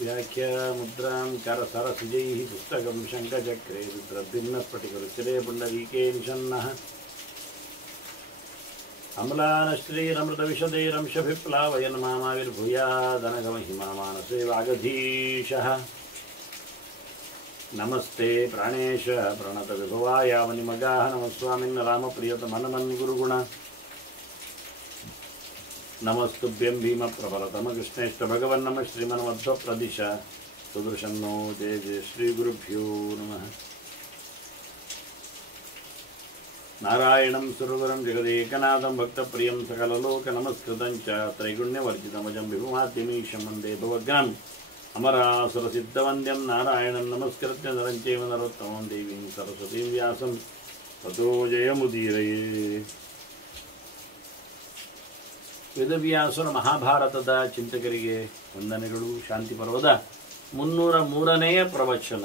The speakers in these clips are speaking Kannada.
व्याख्या मुद्रां करसरसिजैः पुस्तकं शङ्खचक्रे रुद्रभिन्नस्फटिकरुचिरे पुण्डरीके निषन्नः अम्लानश्रीरमृतविशदैरंशभिप्लावयन् मामाविर्भूयादनघमहिमा मानसे वागधीशः नमस्ते प्राणेश प्रणतविभवायावनिमगाः नमस्वामिन् रामप्रियतमनमन् गुरुगुण नमस्तुभ्यं भीमप्रबलतमकृष्णेष्ट भगवन् नमः श्रीमन्मध्वप्रदिश सुदर्शन्नो जय जय श्रीगुरुभ्यो नमः नारायणं सुरवरं जगदेकनाथं भक्तप्रियं सकललोकनमस्कृतं च त्रैगुण्यवर्जितमजं विभुमाद्यमीशं वन्दे भवग्राम् अमरासुरसिद्धवन्द्यं नारायणं नमस्कृत्य नरं चैव नरोत्तमं देवीं सरस्वतीं व्यासं ततो जयमुदीरये. ವೇದವ್ಯಾಸರ ಮಹಾಭಾರತದ ಚಿಂತಕರಿಗೆ ವಂದನೆಗಳು. ಶಾಂತಿ ಪರ್ವದ 303ನೇ ಪ್ರವಚನ.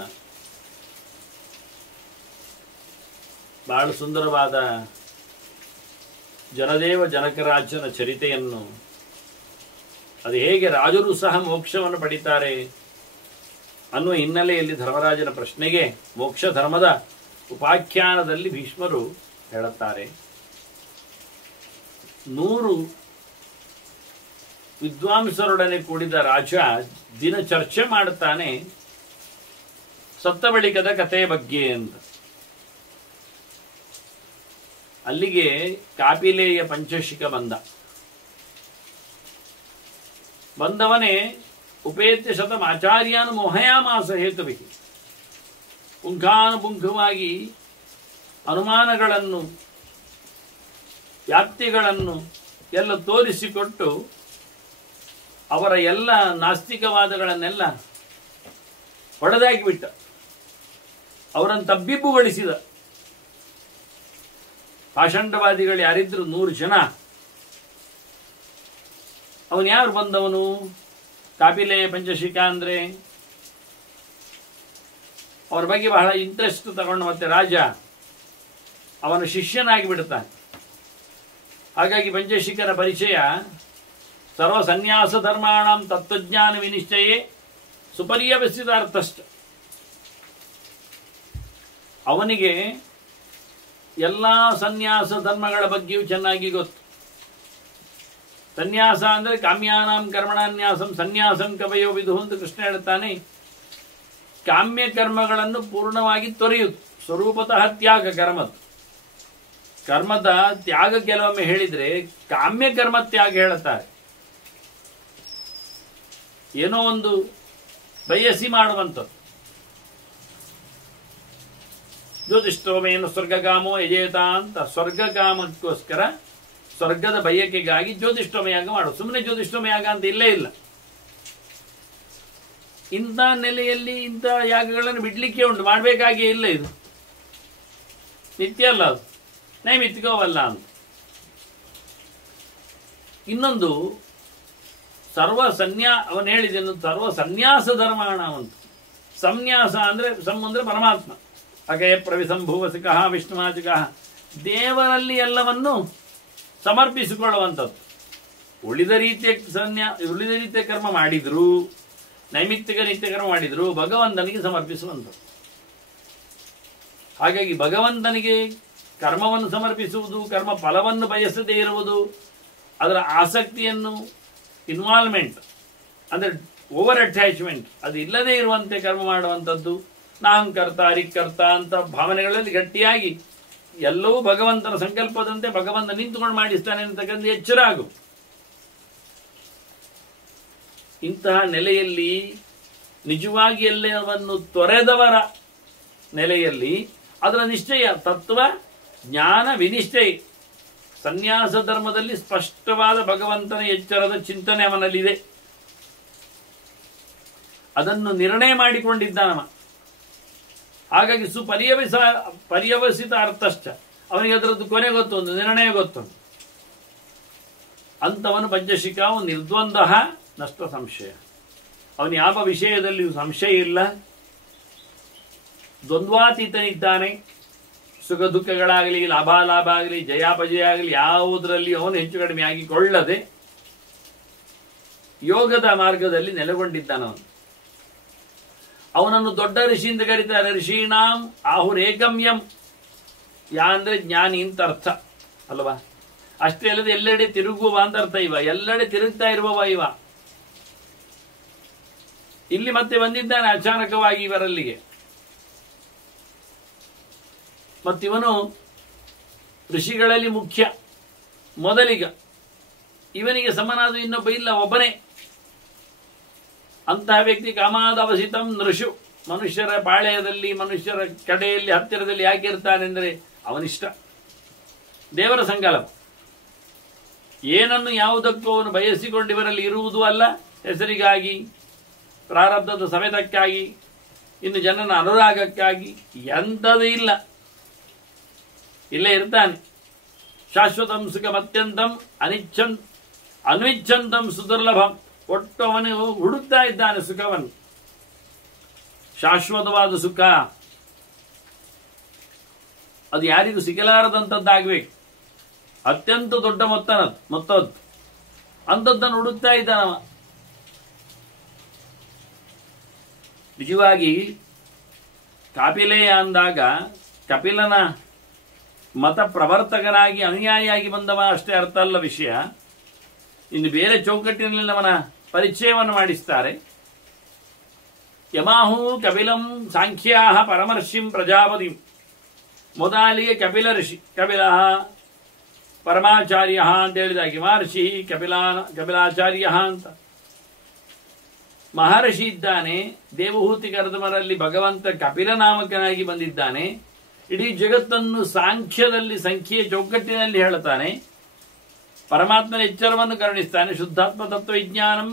ಬಹಳ ಸುಂದರವಾದ ಜನದೇವ ಜನಕರಾಜನ ಚರಿತೆಯನ್ನು, ಅದು ಹೇಗೆ ರಾಜರು ಸಹ ಮೋಕ್ಷವನ್ನು ಪಡಿತಾರೆ ಅನ್ನುವ ಹಿನ್ನೆಲೆಯಲ್ಲಿ ಧರ್ಮರಾಜನ ಪ್ರಶ್ನೆಗೆ ಮೋಕ್ಷ ಧರ್ಮದ ಉಪಾಖ್ಯಾನದಲ್ಲಿ ಭೀಷ್ಮರು ಹೇಳುತ್ತಾರೆ. 100 ವಿದ್ವಾಂಸರೊಡನೆ ಕೂಡಿದ ರಾಜ ದಿನ ಚರ್ಚೆ ಮಾಡುತ್ತಾನೆ ಸತ್ತ ಬಳಿಕದ ಕಥೆಯ ಬಗ್ಗೆ ಅಂತ. ಅಲ್ಲಿಗೆ ಕಾಪಿಲೆಯ ಪಂಚಶಿಕ ಬಂದವನೇ ಉಪೇತ್ಯ ಶತಂ ಆಚಾರ್ಯಾನು ಮೋಹಯಾಮಾಸ ಹೇತುವಿ. ಪುಂಖಾನುಪುಂಖವಾಗಿ ಅನುಮಾನಗಳನ್ನು ವ್ಯಾಪ್ತಿಗಳನ್ನು ಎಲ್ಲ ತೋರಿಸಿಕೊಟ್ಟು ಅವರ ಎಲ್ಲ ನಾಸ್ತಿಕವಾದಗಳನ್ನೆಲ್ಲ ಹೊಡೆದಾಕಿಬಿಟ್ಟ, ಅವರನ್ನು ತಬ್ಬಿಬ್ಬುಗೊಳಿಸಿದ. ಪಾಷಂಡವಾದಿಗಳು ಯಾರಿದ್ರು 100 ಜನ. ಅವನು ಯಾರು ಬಂದವನು? ಕಾಪಿಲೆಯ ಪಂಚಶಿಕ ಅಂದ್ರೆ ಅವರ ಬಗ್ಗೆ ಬಹಳ ಇಂಟ್ರೆಸ್ಟ್ ತಗೊಂಡು ಮತ್ತೆ ರಾಜ ಅವನ ಶಿಷ್ಯನಾಗಿ ಬಿಡುತ್ತಾನೆ. ಹಾಗಾಗಿ ಪಂಚಶಿಖರ ಪರಿಚಯ ಸರ್ವ ಸನ್ಯಾಸ ಧರ್ಮಾಣಂ ತತ್ವಜ್ಞಾನ ವಿನಿಶ್ಚಯೇ ಸುಪರ್ಯವಸ್ಥಿತಾರ್ಥಶ್ಚ. ಅವನಿಗೆ ಎಲ್ಲ ಸನ್ಯಾಸ ಧರ್ಮಗಳ ಬಗ್ಗೆಯೂ ಚೆನ್ನಾಗಿ ಗೊತ್ತು. ಸನ್ಯಾಸ ಅಂದರೆ ಕಾಮ್ಯಾನಾಂ ಕರ್ಮಣಾನ್ಯಾಸಂ ಸನ್ಯಾಸಂ ಕವಯೋ ವಿದು ಅಂತ ಕೃಷ್ಣ ಹೇಳ್ತಾನೆ. ಕಾಮ್ಯ ಕರ್ಮಗಳನ್ನು ಪೂರ್ಣವಾಗಿ ತೊರೆಯುವುದು ಸ್ವರೂಪತಃ ತ್ಯಾಗ ಕರ್ಮದ ತ್ಯಾಗ. ಕೆಲವೊಮ್ಮೆ ಹೇಳಿದ್ರೆ ಕಾಮ್ಯ ಕರ್ಮ ತ್ಯಾಗ ಹೇಳುತ್ತಾರೆ. ಏನೋ ಒಂದು ಬಯಸಿ ಮಾಡುವಂಥದ್ದು. ಜ್ಯೋತಿಷ್ಠೋಮೇನ ಸ್ವರ್ಗಕಾಮೋ ಯಜೇತ ಅಂತ ಸ್ವರ್ಗಕಾಮಕ್ಕೋಸ್ಕರ ಸ್ವರ್ಗದ ಬಯಕೆಗಾಗಿ ಜ್ಯೋತಿಷ್ಠೋಮಯಾಗ ಮಾಡೋದು. ಸುಮ್ಮನೆ ಜ್ಯೋತಿಷ್ಠೋಮಯಾಗ ಅಂತ ಇಲ್ಲೇ ಇಲ್ಲ. ಇಂಥ ನೆಲೆಯಲ್ಲಿ ಇಂಥ ಯಾಗಗಳನ್ನು ಬಿಡ್ಲಿಕ್ಕೆ ಉಂಟು, ಮಾಡಬೇಕಾಗಿಯೇ ಇಲ್ಲ. ಇದು ನಿತ್ಯ ಅಲ್ಲ, ಅದು ನೈಮಿತ್ತಿಕವಲ್ಲ ಅಂತ. ಇನ್ನೊಂದು ಅವನು ಹೇಳಿದ್ದೇನು, ಸರ್ವ ಸನ್ಯಾಸ ಧರ್ಮಾಣ ಅಂತ. ಸಂನ್ಯಾಸ ಅಂದ್ರೆ ಪರಮಾತ್ಮ. ಅಕಯ ಪ್ರವಿಸಂಭೂವಸಿಕಃ ವಿಷ್ಣುವಾಚಿಕಃ, ದೇವರಲ್ಲಿ ಎಲ್ಲವನ್ನು ಸಮರ್ಪಿಸಿಕೊಳ್ಳುವಂಥದ್ದು. ಉಳಿದ ರೀತಿಯ ಕರ್ಮ ಮಾಡಿದ್ರು, ನೈಮಿತ್ತಿಕ ನಿತ್ಯ ಕರ್ಮ ಮಾಡಿದ್ರು, ಭಗವಂತನಿಗೆ ಸಮರ್ಪಿಸುವಂಥದ್ದು. ಹಾಗಾಗಿ ಭಗವಂತನಿಗೆ ಕರ್ಮವನ್ನು ಸಮರ್ಪಿಸುವುದು, ಕರ್ಮ ಫಲವನ್ನು ಬಯಸದೇ ಇರುವುದು, ಅದರ ಆಸಕ್ತಿಯನ್ನು ಇನ್ವಾಲ್ವ್ಮೆಂಟ್ ಅಂದರೆ ಓವರ್ ಅಟ್ಯಾಚ್ಮೆಂಟ್ ಅದು ಇಲ್ಲದೆ ಇರುವಂತೆ ಕರ್ಮ ಮಾಡುವಂಥದ್ದು. ನಾಹಂಕರ್ತ ಹರಿಕರ್ತ ಅಂತ ಭಾವನೆಗಳಲ್ಲಿ ಗಟ್ಟಿಯಾಗಿ ಎಲ್ಲವೂ ಭಗವಂತನ ಸಂಕಲ್ಪದಂತೆ ಭಗವಂತ ನಿಂತುಕೊಂಡು ಮಾಡಿಸ್ತಾನೆ ಅಂತಕ್ಕಂಥ ಎಚ್ಚರ ಆಗು. ಇಂತಹ ನೆಲೆಯಲ್ಲಿ ನಿಜವಾಗಿ ಎಲ್ಲವನ್ನು ತೊರೆದವರ ನೆಲೆಯಲ್ಲಿ ಅದರ ನಿಶ್ಚಯ ತತ್ವ ಜ್ಞಾನ ವಿನಿಶ್ಚಯ. ಸನ್ಯಾಸ ಧರ್ಮದಲ್ಲಿ ಸ್ಪಷ್ಟವಾದ ಭಗವಂತನ ಎಚ್ಚರದ ಚಿಂತನೆ ಅವನಲ್ಲಿದೆ. ಅದನ್ನು ನಿರ್ಣಯ ಮಾಡಿಕೊಂಡಿದ್ದಾನವ. ಹಾಗಾಗಿ ಪರ್ಯವಸಿತ ಅರ್ಥಶ್ಚ, ಅವನಿಗೆ ಅದರದ್ದು ಕೊನೆ ಗೊತ್ತೊಂದು, ನಿರ್ಣಯ ಗೊತ್ತೊಂದು. ಅಂತವನು ಪಂಚಶಿಖಾವು ನಿರ್ದ್ವಂದ ನಷ್ಟ ಸಂಶಯ. ಅವನು ಯಾವ ವಿಷಯದಲ್ಲಿಯೂ ಸಂಶಯ ಇಲ್ಲ, ದ್ವಂದ್ವಾತೀತನಿದ್ದಾನೆ. ಸುಖ ದುಃಖಗಳಾಗಲಿ, ಲಾಭಾಲಾಭ ಆಗಲಿ, ಜಯಾಪಜಯ ಆಗಲಿ ಯಾವುದರಲ್ಲಿ ಅವನು ಹೆಚ್ಚು ಕಡಿಮೆ ಆಗಿಕೊಳ್ಳದೆ ಯೋಗದ ಮಾರ್ಗದಲ್ಲಿ ನೆಲೆಗೊಂಡಿದ್ದಾನವನು. ಅವನನ್ನು ದೊಡ್ಡ ಋಷಿ ಅಂತ ಕರೀತಾರೆ. ಋಷೀಣಾಂ ಆಹುರೇಕಮ್ಯಂ. ಯಾ ಅಂದ್ರೆ ಜ್ಞಾನಿ ಅಂತ ಅರ್ಥ ಅಲ್ವಾ? ಅಷ್ಟೇ ಅಲ್ಲದೆ ಎಲ್ಲೆಡೆ ತಿರುಗುವ ಅಂತ ಅರ್ಥ. ಇವ ಎಲ್ಲೆಡೆ ತಿರುಗ್ತಾ ಇರುವವ ಇವ. ಇಲ್ಲಿ ಮತ್ತೆ ಬಂದಿದ್ದಾನೆ ಅಚಾನಕವಾಗಿ ಇವರಲ್ಲಿಗೆ. ಮತ್ತಿವನು ಋಷಿಗಳಲ್ಲಿ ಮುಖ್ಯ, ಮೊದಲಿಗ. ಇವನಿಗೆ ಸಮನಾದ ಇನ್ನೊಬ್ಬ ಇಲ್ಲ, ಒಬ್ಬನೇ. ಅಂತಹ ವ್ಯಕ್ತಿ ಕಾಮಾದವಸಿತಂ ನೃಷು. ಮನುಷ್ಯರ ಪಾಳ್ಯದಲ್ಲಿ, ಮನುಷ್ಯರ ಕಡೆಯಲ್ಲಿ, ಹತ್ತಿರದಲ್ಲಿ ಯಾಕೆ ಇರ್ತಾನೆಂದರೆ ಅವನಿಷ್ಟ, ದೇವರ ಸಂಕಲ್ಪ. ಏನನ್ನು ಯಾವುದಕ್ಕೂ ಅವನು ಬಯಸಿಕೊಂಡು ಇವರಲ್ಲಿ ಇರುವುದೂ ಅಲ್ಲ, ಹೆಸರಿಗಾಗಿ, ಪ್ರಾರಬ್ಧದ ಸಮೇತಕ್ಕಾಗಿ, ಇನ್ನು ಜನನ ಅನುರಾಗಕ್ಕಾಗಿ ಎಂಥದೂ ಇಲ್ಲ. ಇಲ್ಲೇ ಇರ್ತಾನೆ. ಶಾಶ್ವತಂ ಸುಖಮತ್ಯಂತಂ ಅನ್ವಿಚ್ಛಂತಂ ಸುದುರ್ಲಭಂ. ಒಟ್ಟು ಅವನು ಹುಡುಕ್ತಾ ಇದ್ದಾನೆ ಸುಖವನ್ನು. ಶಾಶ್ವತವಾದ ಸುಖ ಅದು ಯಾರಿಗೂ ಸಿಗಲಾರದಂಥದ್ದಾಗಬೇಕು. ಅತ್ಯಂತ ದೊಡ್ಡ ಮೊತ್ತದ್ದು ಅಂಥದ್ದನ್ನು ಹುಡುಕ್ತಾ ಇದ್ದಾನವ. ನಿಜವಾಗಿ ಕಾಪಿಲೆಯ ಅಂದಾಗ ಕಪಿಲನ ಮತ ಪ್ರವರ್ತಕನಾಗಿ ಅನುಯಾಯಿಯಾಗಿ ಬಂದವ ಅಷ್ಟೇ ಅರ್ಥ ಅಲ್ಲ ವಿಷಯ. ಇನ್ನು ಬೇರೆ ಚೌಕಟ್ಟಿನಲ್ಲಿ ಅವನ ಪರಿಚಯವನ್ನು ಮಾಡಿಸ್ತಾರೆ. ಯಮಾಹು ಕಪಿಲಂ ಸಾಂಖ್ಯಾ ಪರಮರ್ಷಿಂ ಪ್ರಜಾಪತಿ. ಮೊದಲಿಗೆ ಕಪಿಲ ಋಷಿ, ಕಪಿಲ ಪರಮಾಚಾರ್ಯ ಅಂತ ಹೇಳಿದಾಗ ಮಹರ್ಷಿ ಕಪಿಲಾಚಾರ್ಯ ಅಂತ ಮಹರ್ಷಿ ಇದ್ದಾನೆ. ದೇವಹೂತಿ ಕರ್ದಮರಲ್ಲಿ ಭಗವಂತ ಕಪಿಲ ನಾಮಕನಾಗಿ ಬಂದಿದ್ದಾನೆ. ಇಡೀ ಜಗತ್ತನ್ನು ಸಾಂಖ್ಯದಲ್ಲಿ, ಸಂಖ್ಯೆಯ ಚೌಕಟ್ಟಿನಲ್ಲಿ ಹೇಳುತ್ತಾನೆ. ಪರಮಾತ್ಮನ ಎಚ್ಚರವನ್ನು ಕರುಣಿಸ್ತಾನೆ. ಶುದ್ಧಾತ್ಮ ತತ್ವ ವಿಜ್ಞಾನಂ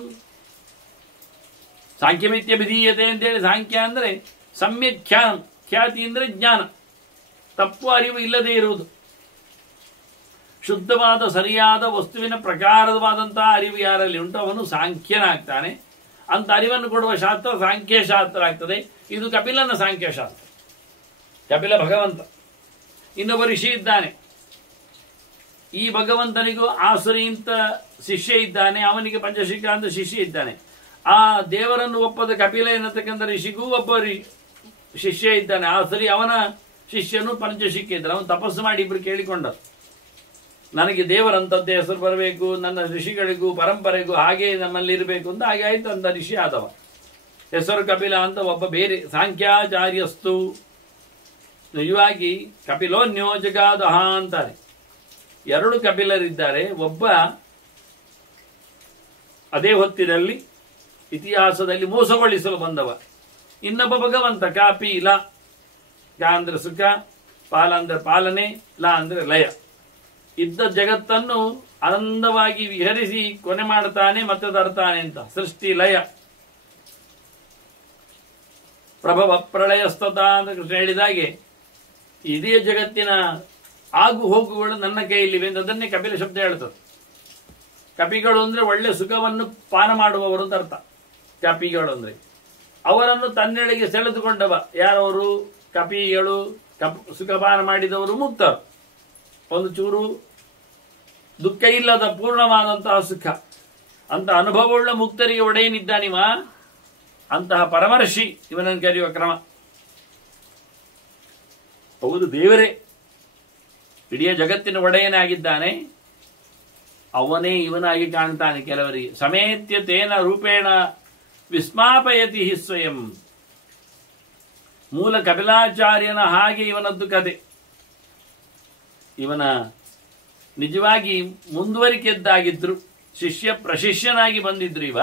ಸಾಂಖ್ಯಮಿತ್ಯ ವಿಧೀಯತೆ ಅಂತೇಳಿ. ಸಾಂಖ್ಯ ಅಂದರೆ ಸಮ್ಯಕ್ ಖ್ಯಾನಂ, ಖ್ಯಾತಿ ಅಂದರೆ ಜ್ಞಾನ, ತಪ್ಪು ಅರಿವು ಇಲ್ಲದೆ ಇರುವುದು. ಶುದ್ಧವಾದ ಸರಿಯಾದ ವಸ್ತುವಿನ ಪ್ರಕಾರವಾದಂತಹ ಅರಿವು ಯಾರಲ್ಲಿ ಉಂಟು ಅವನು ಸಾಂಖ್ಯನಾಗ್ತಾನೆ. ಅಂತ ಅರಿವನ್ನು ಕೊಡುವ ಶಾಸ್ತ್ರ ಸಾಂಖ್ಯಶಾಸ್ತ್ರ ಆಗ್ತದೆ. ಇದು ಕಪಿಲನ ಸಾಂಖ್ಯಶಾಸ್ತ್ರ. ಕಪಿಲ ಭಗವಂತ. ಇನ್ನೊಬ್ಬ ಋಷಿ ಇದ್ದಾನೆ. ಈ ಭಗವಂತನಿಗೂ ಆಸುರಿ ಅಂತ ಶಿಷ್ಯ ಇದ್ದಾನೆ, ಅವನಿಗೆ ಪಂಚಶಿಖ ಅಂತ ಶಿಷ್ಯ ಇದ್ದಾನೆ. ಆ ದೇವರನ್ನು ಒಪ್ಪದ ಕಪಿಲ ಎನ್ನತಕ್ಕಂಥ ಋಷಿಗೂ ಒಬ್ಬ ಶಿಷ್ಯ ಇದ್ದಾನೆ, ಆಸುರಿ. ಅವನ ಶಿಷ್ಯನು ಪಂಚಶಿಖ ಇದ್ದಾನೆ. ಅವನು ತಪಸ್ಸು ಮಾಡಿ ಇಬ್ರು ಕೇಳಿಕೊಂಡರು, ನನಗೆ ದೇವರಂತದ್ದೇ ಹೆಸರು ಬರಬೇಕು, ನನ್ನ ಋಷಿಗಳಿಗೂ ಪರಂಪರೆಗೂ ಹಾಗೆ ನಮ್ಮಲ್ಲಿ ಇರಬೇಕು ಅಂತ. ಹಾಗೆ ಆಯ್ತು ಅಂತ ಋಷಿ ಆದವ. ಹೆಸರು ಕಪಿಲ ಅಂತ ಒಬ್ಬ ಬೇರೆ ಸಾಂಖ್ಯಾಚಾರ್ಯಸ್ತು. ನಿಜವಾಗಿ ಕಪಿಲೋನ್ಯೋ ಜಗಾದಹ ಅಂತಾರೆ. ಎರಡು ಕಪಿಲರಿದ್ದಾರೆ. ಒಬ್ಬ ಅದೇ ಹೊತ್ತಿನಲ್ಲಿ ಇತಿಹಾಸದಲ್ಲಿ ಮೋಸಗೊಳಿಸಲು ಬಂದವ, ಇನ್ನೊಬ್ಬ ಭಗವಂತ ಕಾಪೀಲ. ಕ ಅಂದ್ರೆ ಸುಖ, ಪಾಲ ಅಂದ್ರೆ ಪಾಲನೆ, ಲ ಅಂದ್ರೆ ಲಯ. ಇದ್ದ ಜಗತ್ತನ್ನು ಆನಂದವಾಗಿ ವಿಹರಿಸಿ ಕೊನೆ ಮಾಡ್ತಾನೆ, ಮತ್ತೆ ತರ್ತಾನೆ ಅಂತ. ಸೃಷ್ಟಿ ಲಯ ಪ್ರಭವ ಪ್ರಳಯಸ್ತತ ಅಂತ ಕೃಷ್ಣ ಹೇಳಿದಾಗೆ ಇದೇ ಜಗತ್ತಿನ ಆಗು ಹೋಗುಗಳು ನನ್ನ ಕೈಯಲ್ಲಿವೆ ಅಂತ ಅದನ್ನೇ ಕಪಿಲ ಶಬ್ದ ಹೇಳ್ತದೆ. ಕಪಿಗಳು ಅಂದ್ರೆ ಒಳ್ಳೆ ಸುಖವನ್ನು ಪಾನ ಮಾಡುವವರು ಅಂತ ಅರ್ಥ. ಕಪಿಗಳು ಅಂದ್ರೆ ಅವರನ್ನು ತನ್ನೆಡೆಗೆ ಸೆಳೆದುಕೊಂಡವ. ಯಾರವರು? ಕಪಿಗಳು. ಸುಖಪಾನ ಮಾಡಿದವರು ಮುಕ್ತರು. ಒಂದು ಚೂರು ದುಃಖ ಇಲ್ಲದ ಪೂರ್ಣವಾದಂತಹ ಸುಖ ಅಂತ ಅನುಭವವುಳ್ಳ ಮುಕ್ತರಿಗೆ ಒಡೆಯನಿದ್ದಾನಿವ. ಅಂತಹ ಪರಮರ್ಷಿ ಇವನನ್ನು ಕರೆಯುವ ಕ್ರಮ. ಹೌದು, ದೇವರೇ ಇಡೀ ಜಗತ್ತಿನ ಒಡೆಯನಾಗಿದ್ದಾನೆ. ಅವನೇ ಇವನಾಗಿ ಕಾಣ್ತಾನೆ ಕೆಲವರಿಗೆ. ಸಮೇತ್ಯ ತೇನ ರೂಪೇಣ ವಿಸ್ಮಾಪಯತಿ ಸ್ವಯಂ. ಮೂಲ ಕಪಿಲಾಚಾರ್ಯನ ಹಾಗೆ ಇವನದ್ದು ಕತೆ. ಇವನ ನಿಜವಾಗಿ ಮುಂದುವರಿಕೆದ್ದಾಗಿದ್ರು, ಶಿಷ್ಯ ಪ್ರಶಿಷ್ಯನಾಗಿ ಬಂದಿದ್ರು ಇವ.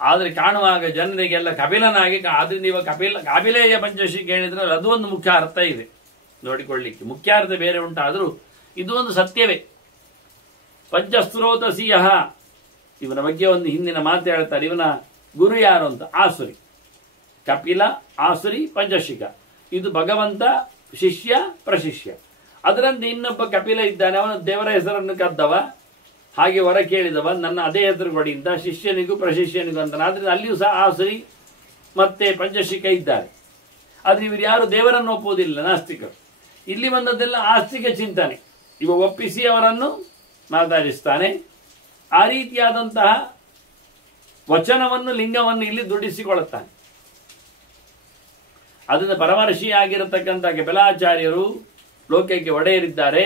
ಆದರೆ ಕಾಣುವಾಗ ಜನರಿಗೆಲ್ಲ ಕಪಿಲನಾಗಿ. ಆದ್ರಿಂದ ಇವ ಕಾಪಿಲೇಯ ಪಂಚಶಿಖ ಹೇಳಿದ್ರೆ ಅದು ಒಂದು ಮುಖ್ಯ ಅರ್ಥ ಇದೆ ನೋಡಿಕೊಳ್ಳಿಕ್ಕೆ. ಮುಖ್ಯ ಅರ್ಥ ಬೇರೆ ಉಂಟಾದರೂ ಇದು ಒಂದು ಸತ್ಯವೇ. ಪಂಚಸ್ರೋತಸಿಯ ಇವನ ಬಗ್ಗೆ ಒಂದು ಹಿಂದಿನ ಮಾತು ಹೇಳ್ತಾರೆ. ಇವನ ಗುರು ಯಾರು ಅಂತ? ಆಸುರಿ. ಕಪಿಲ, ಆಸುರಿ, ಪಂಚಶಿಖ. ಇದು ಭಗವಂತ, ಶಿಷ್ಯ, ಪ್ರಶಿಷ್ಯ. ಅದರಂತೆ ಇನ್ನೊಬ್ಬ ಕಪಿಲ ಇದ್ದಾನೆ. ಅವನು ದೇವರ ಹೆಸರನ್ನು ಕದ್ದವ, ಹಾಗೆ ಹೊರ ಕೇಳಿದವ, ನನ್ನ ಅದೇ ಹೆಸರು ಕೊಡಿ ಅಂತ, ಶಿಷ್ಯನಿಗೂ ಪ್ರಶಿಷ್ಯನಿಗೂ ಅಂತ. ಆದ್ರಿಂದ ಅಲ್ಲಿಯೂ ಸಹ ಆಸುರಿ ಮತ್ತೆ ಪಂಚಶಿಖ ಇದ್ದಾರೆ. ಆದ್ರೆ ಇವರು ಯಾರು ದೇವರನ್ನು ಒಪ್ಪುವುದಿಲ್ಲ, ನಾಸ್ತಿಕರು. ಇಲ್ಲಿ ಬಂದದ್ದೆಲ್ಲ ಆಸ್ತಿಕ ಚಿಂತನೆ. ಇವ ಒಪ್ಪಿಸಿ ಅವರನ್ನು ಮಾತಾಡಿಸ್ತಾನೆ. ಆ ರೀತಿಯಾದಂತಹ ವಚನವನ್ನು, ಲಿಂಗವನ್ನು ಇಲ್ಲಿ ದುಡಿಸಿಕೊಳ್ಳುತ್ತಾನೆ. ಅದರಿಂದ ಪರಮರ್ಷಿಯಾಗಿರತಕ್ಕಂಥ ಕಪಿಲಾಚಾರ್ಯರು ಲೋಕಕ್ಕೆ ಒಡೆಯರಿದ್ದಾರೆ.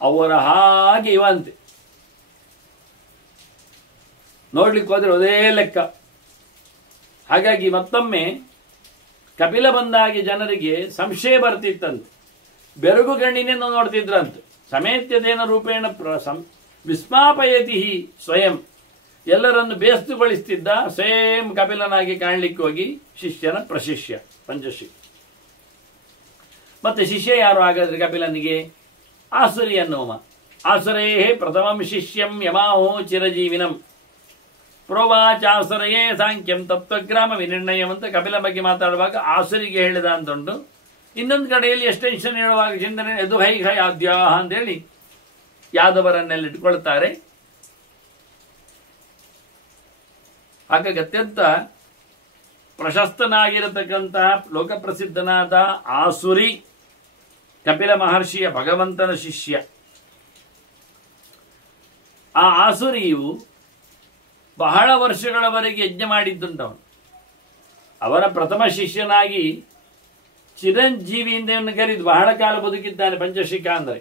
ಅವರ ಹಾಗೆ ಇವಂತೆ ನೋಡ್ಲಿಕ್ಕೆ ಹೋದ್ರೆ ಅದೇ ಲೆಕ್ಕ. ಹಾಗಾಗಿ ಮತ್ತೊಮ್ಮೆ ಕಪಿಲ ಬಂದಾಗಿ ಜನರಿಗೆ ಸಂಶಯ ಬರ್ತಿತ್ತಂತೆ, ಬೆರಗು ಗಣ್ಣಿನಿಂದ ನೋಡ್ತಿದ್ರಂತೆ. ಸಮೇತ್ಯದೇನ ರೂಪೇಣ ವಿಸ್ಮಾಪಯತಿ ಸ್ವಯಂ, ಎಲ್ಲರನ್ನು ಬೇಸ್ತುಗೊಳಿಸ್ತಿದ್ದ ಸ್ವಯಂ ಕಪಿಲನಾಗಿ ಕಾಣಲಿಕ್ಕೆ ಹೋಗಿ ಶಿಷ್ಯನ ಪ್ರಶಿಷ್ಯ ಪಂಚಶಿ. ಮತ್ತೆ ಶಿಷ್ಯ ಯಾರು ಹಾಗಾದ್ರೆ ಕಪಿಲನಿಗೆ? ಆಸುರಿ ಅನ್ನುವ. ಆಸುರೇ ಪ್ರಥಮಂ ಶಿಷ್ಯಂ ಯಮಾಹೋ ಚಿರಜೀವಿನಂ ಪ್ರೋವಾಚಾಸುರಯೇ ಸಾಂಖ್ಯಂ ತತ್ವಗ್ರಾಮ ವಿನಿರ್ಣಯಂ ಅಂತ ಕಪಿಲ ಬಗ್ಗೆ ಮಾತಾಡುವಾಗ ಆಸುರಿಗೆ ಹೇಳಿದ ಅಂತುಂಟು. ಇನ್ನೊಂದು ಕಡೆಯಲ್ಲಿ ಎಕ್ಸ್ಟೆನ್ಷನ್ ಹೇಳುವಾಗ ಚಿಂತನೆ ಎದು ಹೈ ಹೈ ಆದ್ಯಾಹ ಅಂತೇಳಿ ಯಾದವರನ್ನೆಲ್ಲ ಇಟ್ಕೊಳ್ತಾರೆ. ಹಾಗಾಗಿ ಅತ್ಯಂತ ಪ್ರಶಸ್ತನಾಗಿರತಕ್ಕಂತಹ ಲೋಕಪ್ರಸಿದ್ಧನಾದ ಆಸುರಿ ಕಪಿಲ ಮಹರ್ಷಿಯ ಭಗವಂತನ ಶಿಷ್ಯ. ಆ ಆಸುರಿಯು ಬಹಳ ವರ್ಷಗಳವರೆಗೆ ಯಜ್ಞ ಮಾಡಿದ್ದುಂಟವನು. ಅವರ ಪ್ರಥಮ ಶಿಷ್ಯನಾಗಿ ಚಿರಂಜೀವಿಯಿಂದ ಕರೆದು ಬಹಳ ಕಾಲ ಬದುಕಿದ್ದಾನೆ. ಪಂಚಶಿಖ ಅಂದರೆ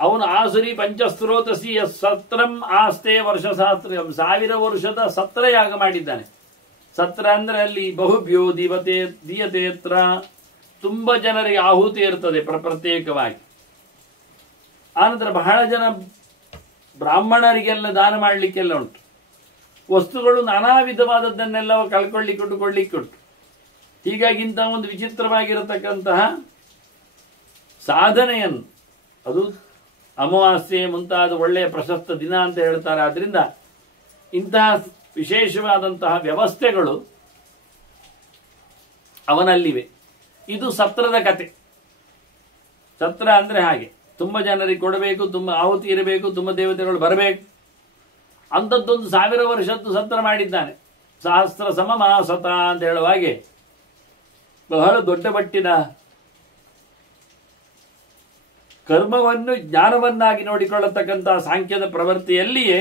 ಅವನು ಆಸುರಿ ಪಂಚಸ್ತ್ರೋತಸಿ ಸತ್ರಂ ಆಸ್ತೆ ವರ್ಷ ಸಹಸ್ರ 1000 ವರ್ಷದ ಸತ್ರ ಯಾಗ ಮಾಡಿದ್ದಾನೆ. ಸತ್ರ ಅಂದ್ರೆ ಅಲ್ಲಿ ಬಹುಭ್ಯೋ ದೀಯತೇತ್ರ, ತುಂಬ ಜನರಿಗೆ ಆಹುತಿ ಇರ್ತದೆ ಪ್ರತ್ಯೇಕವಾಗಿ. ಆನಂತರ ಬಹಳ ಜನ ಬ್ರಾಹ್ಮಣರಿಗೆಲ್ಲ ದಾನ ಮಾಡಲಿಕ್ಕೆಲ್ಲ ಉಂಟು. ವಸ್ತುಗಳು ನಾನಾ ವಿಧವಾದದ್ದನ್ನೆಲ್ಲ ಕಳ್ಕೊಳ್ಳಿಕ್ಕೆ ಉಂಟು. ಹೀಗಾಗಿ ಇಂತಹ ಒಂದು ವಿಚಿತ್ರವಾಗಿರತಕ್ಕಂತಹ ಸಾಧನೆಯನ್ನು, ಅದು ಅಮಾವಾಸ್ಯೆ ಮುಂತಾದ ಒಳ್ಳೆಯ ಪ್ರಶಸ್ತ ದಿನ ಅಂತ ಹೇಳ್ತಾರೆ. ಆದ್ರಿಂದ ಇಂತಹ ವಿಶೇಷವಾದಂತಹ ವ್ಯವಸ್ಥೆಗಳು ಅವನಲ್ಲಿವೆ. ಇದು ಸತ್ರದ ಕತೆ. ಸತ್ರ ಅಂದ್ರೆ ಹಾಗೆ ತುಂಬ ಜನರಿಗೆ ಕೊಡಬೇಕು, ತುಂಬ ಆಹುತಿ ಇರಬೇಕು, ತುಂಬ ದೇವತೆಗಳು ಬರಬೇಕು. ಅಂಥದ್ದೊಂದು 1000 ವರ್ಷದ್ದು ಸತ್ರ ಮಾಡಿದ್ದಾನೆ. ಸಹಸ್ರ ಸಮಮಾಸತ ಅಂತ ಹೇಳುವ ಹಾಗೆ ಬಹಳ ದೊಡ್ಡ ಮಟ್ಟಿನ ಕರ್ಮವನ್ನು ಜ್ಞಾನವನ್ನಾಗಿ ನೋಡಿಕೊಳ್ಳತಕ್ಕಂತಹ ಸಾಂಖ್ಯದ ಪ್ರವೃತ್ತಿಯಲ್ಲಿಯೇ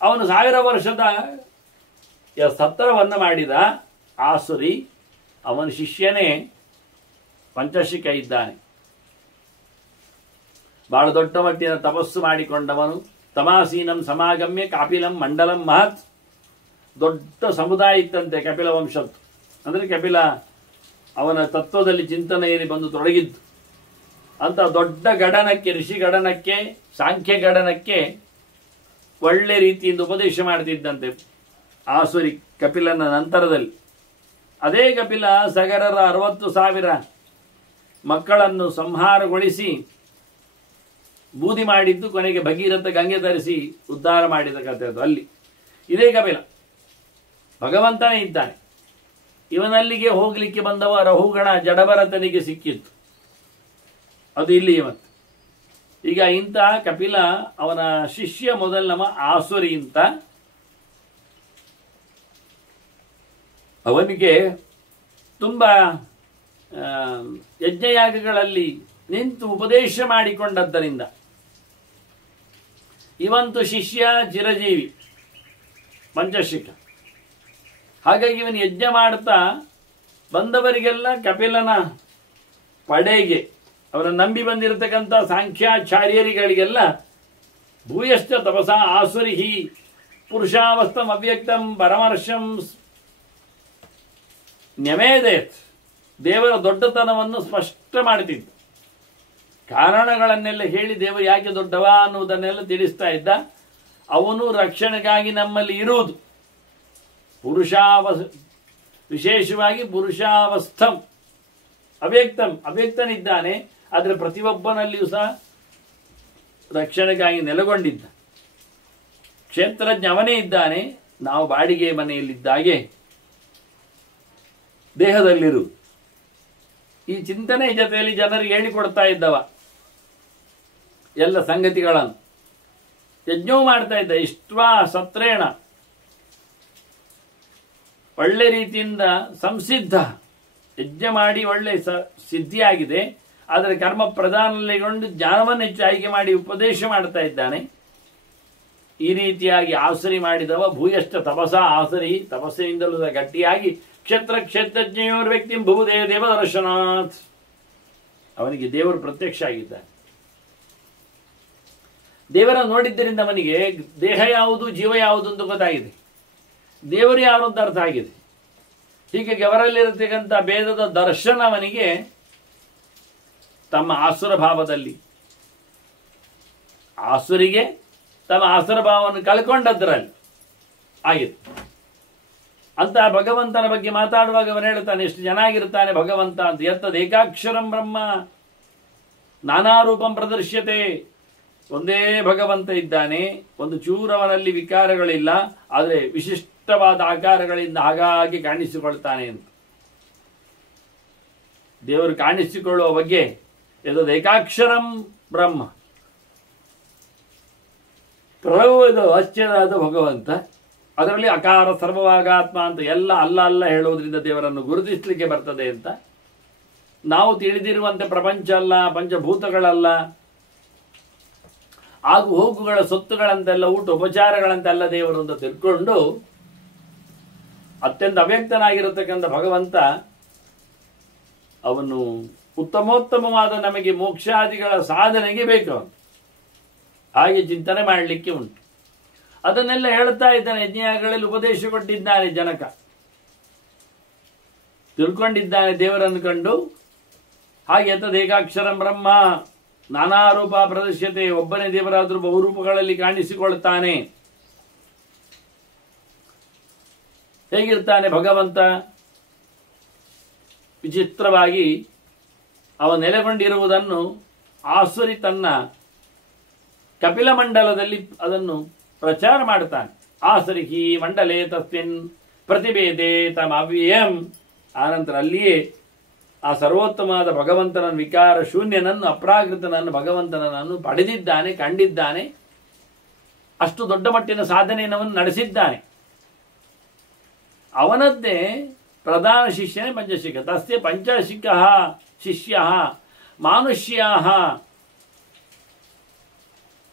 ಅವನು 1000 ವರ್ಷದ ಸತ್ರವನ್ನು ಮಾಡಿದ ಆಸುರಿ. ಅವನ ಶಿಷ್ಯನೇ ಪಂಚಶಿಖ ಇದ್ದಾನೆ. ಬಹಳ ದೊಡ್ಡ ಮಟ್ಟಿನ ತಪಸ್ಸು ಮಾಡಿಕೊಂಡವನು. ತಮಾಸೀನಂ ಸಮಾಗಮ್ಯ ಕಾಪಿಲಂ ಮಂಡಲಂ ಮಹತ್. ದೊಡ್ಡ ಸಮುದಾಯ ಇತ್ತಂತೆ ಕಪಿಲ ವಂಶದ್ದು. ಅಂದರೆ ಕಪಿಲ ಅವನ ತತ್ವದಲ್ಲಿ ಚಿಂತನೆಯಲ್ಲಿ ಬಂದು ತೊಡಗಿದ್ದು. ಅಂತ ದೊಡ್ಡ ಗಡನಕ್ಕೆ, ಋಷಿ ಗಡನಕ್ಕೆ, ಸಾಂಖ್ಯ ಗಡನಕ್ಕೆ ಒಳ್ಳೆ ರೀತಿಯಿಂದ ಉಪದೇಶ ಮಾಡ್ತಿದ್ದಂತೆ ಆಸುರಿ ಕಪಿಲನ ನಂತರದಲ್ಲಿ. ಅದೇ ಕಪಿಲ ಸಗರರ 60,000 ಮಕ್ಕಳನ್ನು ಸಂಹಾರಗೊಳಿಸಿ ಬೂದಿ ಮಾಡಿದ್ದು, ಕೊನೆಗೆ ಭಗೀರಥ ಗಂಗೆ ಧರಿಸಿ ಉದ್ಧಾರ ಮಾಡಿದ ಕಥೆ ಅದು. ಅಲ್ಲಿ ಇದೇ ಕಪಿಲ ಭಗವಂತನೇ ಇದ್ದಾನೆ. ಇವನಲ್ಲಿಗೆ ಹೋಗ್ಲಿಕ್ಕೆ ಬಂದವ ರಹುಗಣ ಜಡಭರತನಿಗೆ ಸಿಕ್ಕಿತ್ತು. ಅದು ಇಲ್ಲಿ ಇವತ್ತು. ಈಗ ಇಂತಹ ಕಪಿಲ ಅವನ ಶಿಷ್ಯ ಮೊದಲನವ ಆಸುರಿ ಅಂತ. ಅವನಿಗೆ ತುಂಬ ಯಜ್ಞಯಾಗಗಳಲ್ಲಿ ನಿಂತು ಉಪದೇಶ ಮಾಡಿಕೊಂಡದ್ದರಿಂದ ಇವಂತು ಶಿಷ್ಯ ಚಿರಜೀವಿ ಪಂಚಶಿಖ. ಹಾಗಾಗಿ ಇವನು ಯಜ್ಞ ಮಾಡ್ತಾ ಬಂದವರಿಗೆಲ್ಲ ಕಪಿಲನ ಪಡೆಗೆ, ಅವರ ನಂಬಿ ಬಂದಿರತಕ್ಕಂಥ ಸಾಂಖ್ಯಾಚಾರ್ಯರಿಗಳಿಗೆಲ್ಲ ಭೂಯಶ್ಚ ತಪಸಾ ಆಸುರಿ ಪುರುಷಾವಸ್ಥಂ ಅವ್ಯಕ್ತಂ ಪರಮರ್ಶಂ ನ್ಯಮೇದೇತ್. ದೇವರ ದೊಡ್ಡತನವನ್ನು ಸ್ಪಷ್ಟ ಮಾಡ್ತಿದ್ದ. ಕಾರಣಗಳನ್ನೆಲ್ಲ ಹೇಳಿ ದೇವರು ಯಾಕೆ ದೊಡ್ಡವ ಅನ್ನುವುದನ್ನೆಲ್ಲ ತಿಳಿಸ್ತಾ ಇದ್ದ. ಅವನು ರಕ್ಷಣೆಗಾಗಿ ನಮ್ಮಲ್ಲಿ ಇರುವುದು. ವಿಶೇಷವಾಗಿ ಪುರುಷಾವಸ್ಥಂ ಅವ್ಯಕ್ತಂ, ಅವ್ಯಕ್ತನಿದ್ದಾನೆ. ಆದರೆ ಪ್ರತಿಯೊಬ್ಬನಲ್ಲಿಯೂ ಸಹ ರಕ್ಷಣೆಗಾಗಿ ನೆಲೆಗೊಂಡಿದ್ದ. ಕ್ಷೇತ್ರಜ್ಞ ಅವನೇ ಇದ್ದಾನೆ. ನಾವು ಬಾಡಿಗೆ ಮನೆಯಲ್ಲಿದ್ದಾಗೆ ದೇಹದಲ್ಲಿರು. ಈ ಚಿಂತನೆ ಜೊತೆಯಲ್ಲಿ ಜನರಿಗೆ ಹೇಳಿಕೊಡ್ತಾ ಇದ್ದವ ಎಲ್ಲ ಸಂಗತಿಗಳನ್ನು. ಯಜ್ಞವೂ ಮಾಡ್ತಾ ಇದ್ದ. ಇಷ್ಟ್ವಾ ಸತ್ರೇಣ, ಒಳ್ಳೆ ರೀತಿಯಿಂದ ಸಂಸಿದ್ಧ ಯಜ್ಞ ಮಾಡಿ ಒಳ್ಳೆ ಸಿದ್ಧಿಯಾಗಿದೆ. ಆದರೆ ಕರ್ಮ ಪ್ರಧಾನಲ್ಲಿಗೊಂಡು ಜ್ಞಾನವನ್ನು ಹೆಚ್ಚು ಆಯ್ಕೆ ಮಾಡಿ ಉಪದೇಶ ಮಾಡ್ತಾ ಇದ್ದಾನೆ. ಈ ರೀತಿಯಾಗಿ ಆಸುರಿ ಮಾಡಿದವ ಭೂಯಶ್ಚ ತಪಸ ಆಸುರಿ ತಪಸ್ಸಿನಿಂದಲೂ ಗಟ್ಟಿಯಾಗಿ ಕ್ಷೇತ್ರಜ್ಞೆಯೋರ್ ವ್ಯಕ್ತಿ ಭೂದೇ ದೇವದರ್ಶನಾಥ್ ಅವನಿಗೆ ದೇವರು ಪ್ರತ್ಯಕ್ಷ ಆಗಿದ್ದಾನೆ. ದೇವರ ನೋಡಿದ್ದರಿಂದ ಅವನಿಗೆ ದೇಹ ಯಾವುದು ಜೀವ ಯಾವುದು ಅಂತ ಗೊತ್ತಾಗಿದೆ, ದೇವರು ಯಾರು ಅಂತ ಅರ್ಥ ಆಗಿದೆ. ಹೀಗಾಗಿ ಅವರಲ್ಲಿರತಕ್ಕಂಥ ಭೇದದ ದರ್ಶನ ಅವನಿಗೆ ತಮ್ಮ ಆಸುರ ಭಾವದಲ್ಲಿ, ಆಸುರಿಗೆ ತಮ್ಮ ಆಸುರ ಭಾವವನ್ನು ಕಳ್ಕೊಂಡದ್ರಲ್ಲಿ ಆಗಿದೆ. ಅಂತ ಭಗವಂತನ ಬಗ್ಗೆ ಮಾತಾಡುವಾಗ ಅವನು ಹೇಳ್ತಾನೆ, ಎಷ್ಟು ಚೆನ್ನಾಗಿರ್ತಾನೆ ಭಗವಂತ ಅಂತ. ಎತ್ತದ ಏಕಾಕ್ಷರಂ ಬ್ರಹ್ಮ ನಾನಾ ರೂಪಂ ಪ್ರದರ್ಶ್ಯತೆ. ಒಂದೇ ಭಗವಂತ ಇದ್ದಾನೆ, ಒಂದು ಚೂರವನಲ್ಲಿ ವಿಕಾರಗಳಿಲ್ಲ, ಆದರೆ ವಿಶಿಷ್ಟವಾದ ಆಕಾರಗಳಿಂದ ಹಾಗಾಗಿ ಕಾಣಿಸಿಕೊಳ್ತಾನೆ ಅಂತ. ದೇವರು ಕಾಣಿಸಿಕೊಳ್ಳುವ ಬಗ್ಗೆ ಎತ್ತದ ಏಕಾಕ್ಷರಂ ಬ್ರಹ್ಮ, ಪ್ರಭುವುದು ಅಚ್ಚರಾದ ಭಗವಂತ. ಅದರಲ್ಲಿ ಅಕಾರ ಸರ್ವವಾಗಾತ್ಮ ಅಂತ ಎಲ್ಲ ಅಲ್ಲ ಅಲ್ಲ ಹೇಳುವುದರಿಂದ ದೇವರನ್ನು ಗುರುತಿಸಲಿಕ್ಕೆ ಬರ್ತದೆ ಅಂತ. ನಾವು ತಿಳಿದಿರುವಂತೆ ಪ್ರಪಂಚ ಅಲ್ಲ, ಪಂಚಭೂತಗಳಲ್ಲ, ಆಗು ಹೋಗುಗಳ ಸೊತ್ತುಗಳಂತೆಲ್ಲ, ಊಟ ಉಪಚಾರಗಳಂತೆಲ್ಲ ದೇವರು ಅಂತ ತಿಳ್ಕೊಂಡು ಅತ್ಯಂತ ಅವ್ಯಕ್ತನಾಗಿರತಕ್ಕಂಥ ಭಗವಂತ ಅವನು ಉತ್ತಮೋತ್ತಮವಾದ ನಮಗೆ ಮೋಕ್ಷಾದಿಗಳ ಸಾಧನೆಗೆ ಬೇಕು. ಹಾಗೆ ಚಿಂತನೆ ಮಾಡಲಿಕ್ಕೆ ಉಂಟು. ಅದನ್ನೆಲ್ಲ ಹೇಳ್ತಾ ಇದ್ದಾನೆ. ಯಜ್ಞಗಳಲ್ಲಿ ಉಪದೇಶ ಕೊಟ್ಟಿದ್ದಾನೆ. ಜನಕ ತಿಳ್ಕೊಂಡಿದ್ದಾನೆ ದೇವರನ್ನು ಕಂಡು. ಹಾಗೆ ಏಕಾಕ್ಷರಂ ಬ್ರಹ್ಮ ನಾನಾ ರೂಪ ಪ್ರದರ್ಶ್ಯತೆ. ಒಬ್ಬನೇ ದೇವರಾದರೂ ಬಹುರೂಪಗಳಲ್ಲಿ ಕಾಣಿಸಿಕೊಳ್ತಾನೆ. ಹೇಗಿರ್ತಾನೆ ಭಗವಂತ? ವಿಚಿತ್ರವಾಗಿ ಅವ ನೆಲೆಗೊಂಡಿರುವುದನ್ನು ಆಸುರಿ ತನ್ನ ಕಪಿಲ ಮಂಡಲದಲ್ಲಿ ಅದನ್ನು ಪ್ರಚಾರ ಮಾಡ್ತಾನೆ. ಆಸರಿಹಿ ಮಂಡಲೇ ತಸ್ಮಿನ್ ಪ್ರತಿಭೇದೆ ತಮವ್ಯಯಂ. ಆನಂತರ ಅಲ್ಲಿಯೇ ಆ ಸರ್ವೋತ್ತಮವಾದ ಭಗವಂತನನ್ನು, ವಿಕಾರ ಶೂನ್ಯನನ್ನು, ಅಪ್ರಾಕೃತನನ್ನು, ಭಗವಂತನನ್ನು ಪಡೆದಿದ್ದಾನೆ, ಕಂಡಿದ್ದಾನೆ. ಅಷ್ಟು ದೊಡ್ಡ ಮಟ್ಟಿನ ಸಾಧನೆಯನ್ನು ನಡೆಸಿದ್ದಾನೆ. ಅವನದ್ದೇ ಪ್ರಧಾನ ಶಿಷ್ಯನೇ ಪಂಚಶಿಖ. ತಸ್ಯ ಪಂಚಶಿಖ ಶಿಷ್ಯ ಮಾನುಷ್ಯ.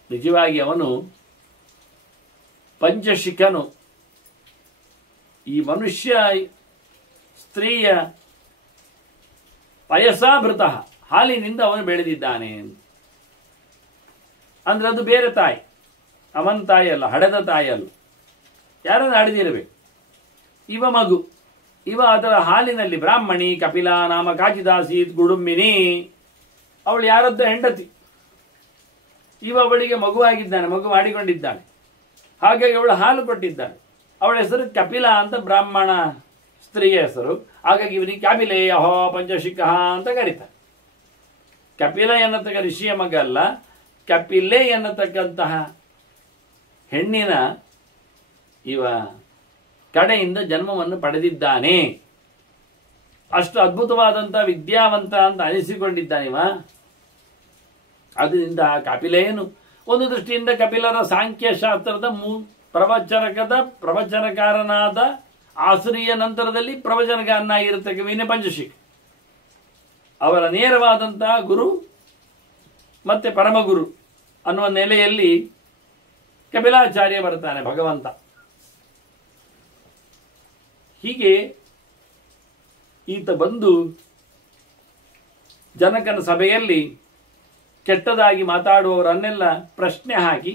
ನಿಜವಾಗಿ ಅವನು ಪಂಚಶಿಖನು. ಈ ಮನುಷ್ಯ ಸ್ತ್ರೀಯ ಪಯಸಾಭೃತ ಹಾಲಿನಿಂದ ಅವನು ಬೆಳೆದಿದ್ದಾನೆ. ಅಂದ್ರೆ ಅದು ಬೇರೆ ತಾಯಿ, ಅವನ ತಾಯಿ ಅಲ್ಲ, ಹಡೆದ ತಾಯಿ ಅಲ್ಲ, ಯಾರನ್ನು ಹಡೆದಿರಬೇಕು. ಇವ ಮಗು, ಇವ ಅದರ ಹಾಲಿನಲ್ಲಿ ಬ್ರಾಹ್ಮಣಿ ಕಪಿಲ ನಾಮ ಕಾಚಿದಾಸೀತ್ ಗುಡುಂಬಿನಿ. ಅವಳು ಯಾರದ್ದ ಹೆಂಡತಿ. ಇವ ಅವಳಿಗೆ ಮಗುವಾಗಿದ್ದಾನೆ, ಮಗು ಮಾಡಿಕೊಂಡಿದ್ದಾನೆ. ಹಾಗಾಗಿ ಅವಳು ಹಾಲು ಕೊಟ್ಟಿದ್ದಾಳೆ. ಅವಳ ಹೆಸರು ಕಪಿಲ ಅಂತ ಬ್ರಾಹ್ಮಣ ಸ್ತ್ರೀಯ ಹೆಸರು. ಹಾಗಾಗಿ ಇವನಿಗೆ ಕಪಿಲೆ ಅಹೋ ಪಂಚಶಿಖ ಅಂತ ಕರೀತಾರೆ. ಕಪಿಲ ಎನ್ನತಕ್ಕ ಋಷಿಯ ಮಗ ಅಲ್ಲ, ಕಪಿಲೆ ಎನ್ನತಕ್ಕಂತಹ ಹೆಣ್ಣಿನ ಇವ ಕಡೆಯಿಂದ ಜನ್ಮವನ್ನು ಪಡೆದಿದ್ದಾನೆ. ಅಷ್ಟು ಅದ್ಭುತವಾದಂತಹ ವಿದ್ಯಾವಂತ ಅಂತ ಅನಿಸಿಕೊಂಡಿದ್ದಾನಿವ. ಅದರಿಂದ ಕಪಿಲೆಯನು ಒಂದು ದೃಷ್ಟಿಯಿಂದ ಕಪಿಲರ ಸಾಂಖ್ಯಶಾಸ್ತ್ರದ ಪ್ರವಚನಕಾರನಾದ ಆಸುರಿಯ ನಂತರದಲ್ಲಿ ಪ್ರವಚನಕಾರನಾಗಿರತಕ್ಕ ವಿನಯ ಪಂಚಶಿಖ. ಅವರ ನೇರವಾದಂತಹ ಗುರು ಮತ್ತೆ ಪರಮಗುರು ಅನ್ನುವ ನೆಲೆಯಲ್ಲಿ ಕಪಿಲಾಚಾರ್ಯ ಬರ್ತಾನೆ ಭಗವಂತ. ಹೀಗೆ ಈತ ಬಂದು ಜನಕನ ಸಭೆಯಲ್ಲಿ ಕೆಟ್ಟದಾಗಿ ಮಾತಾಡುವವರನ್ನೆಲ್ಲ ಪ್ರಶ್ನೆ ಹಾಕಿ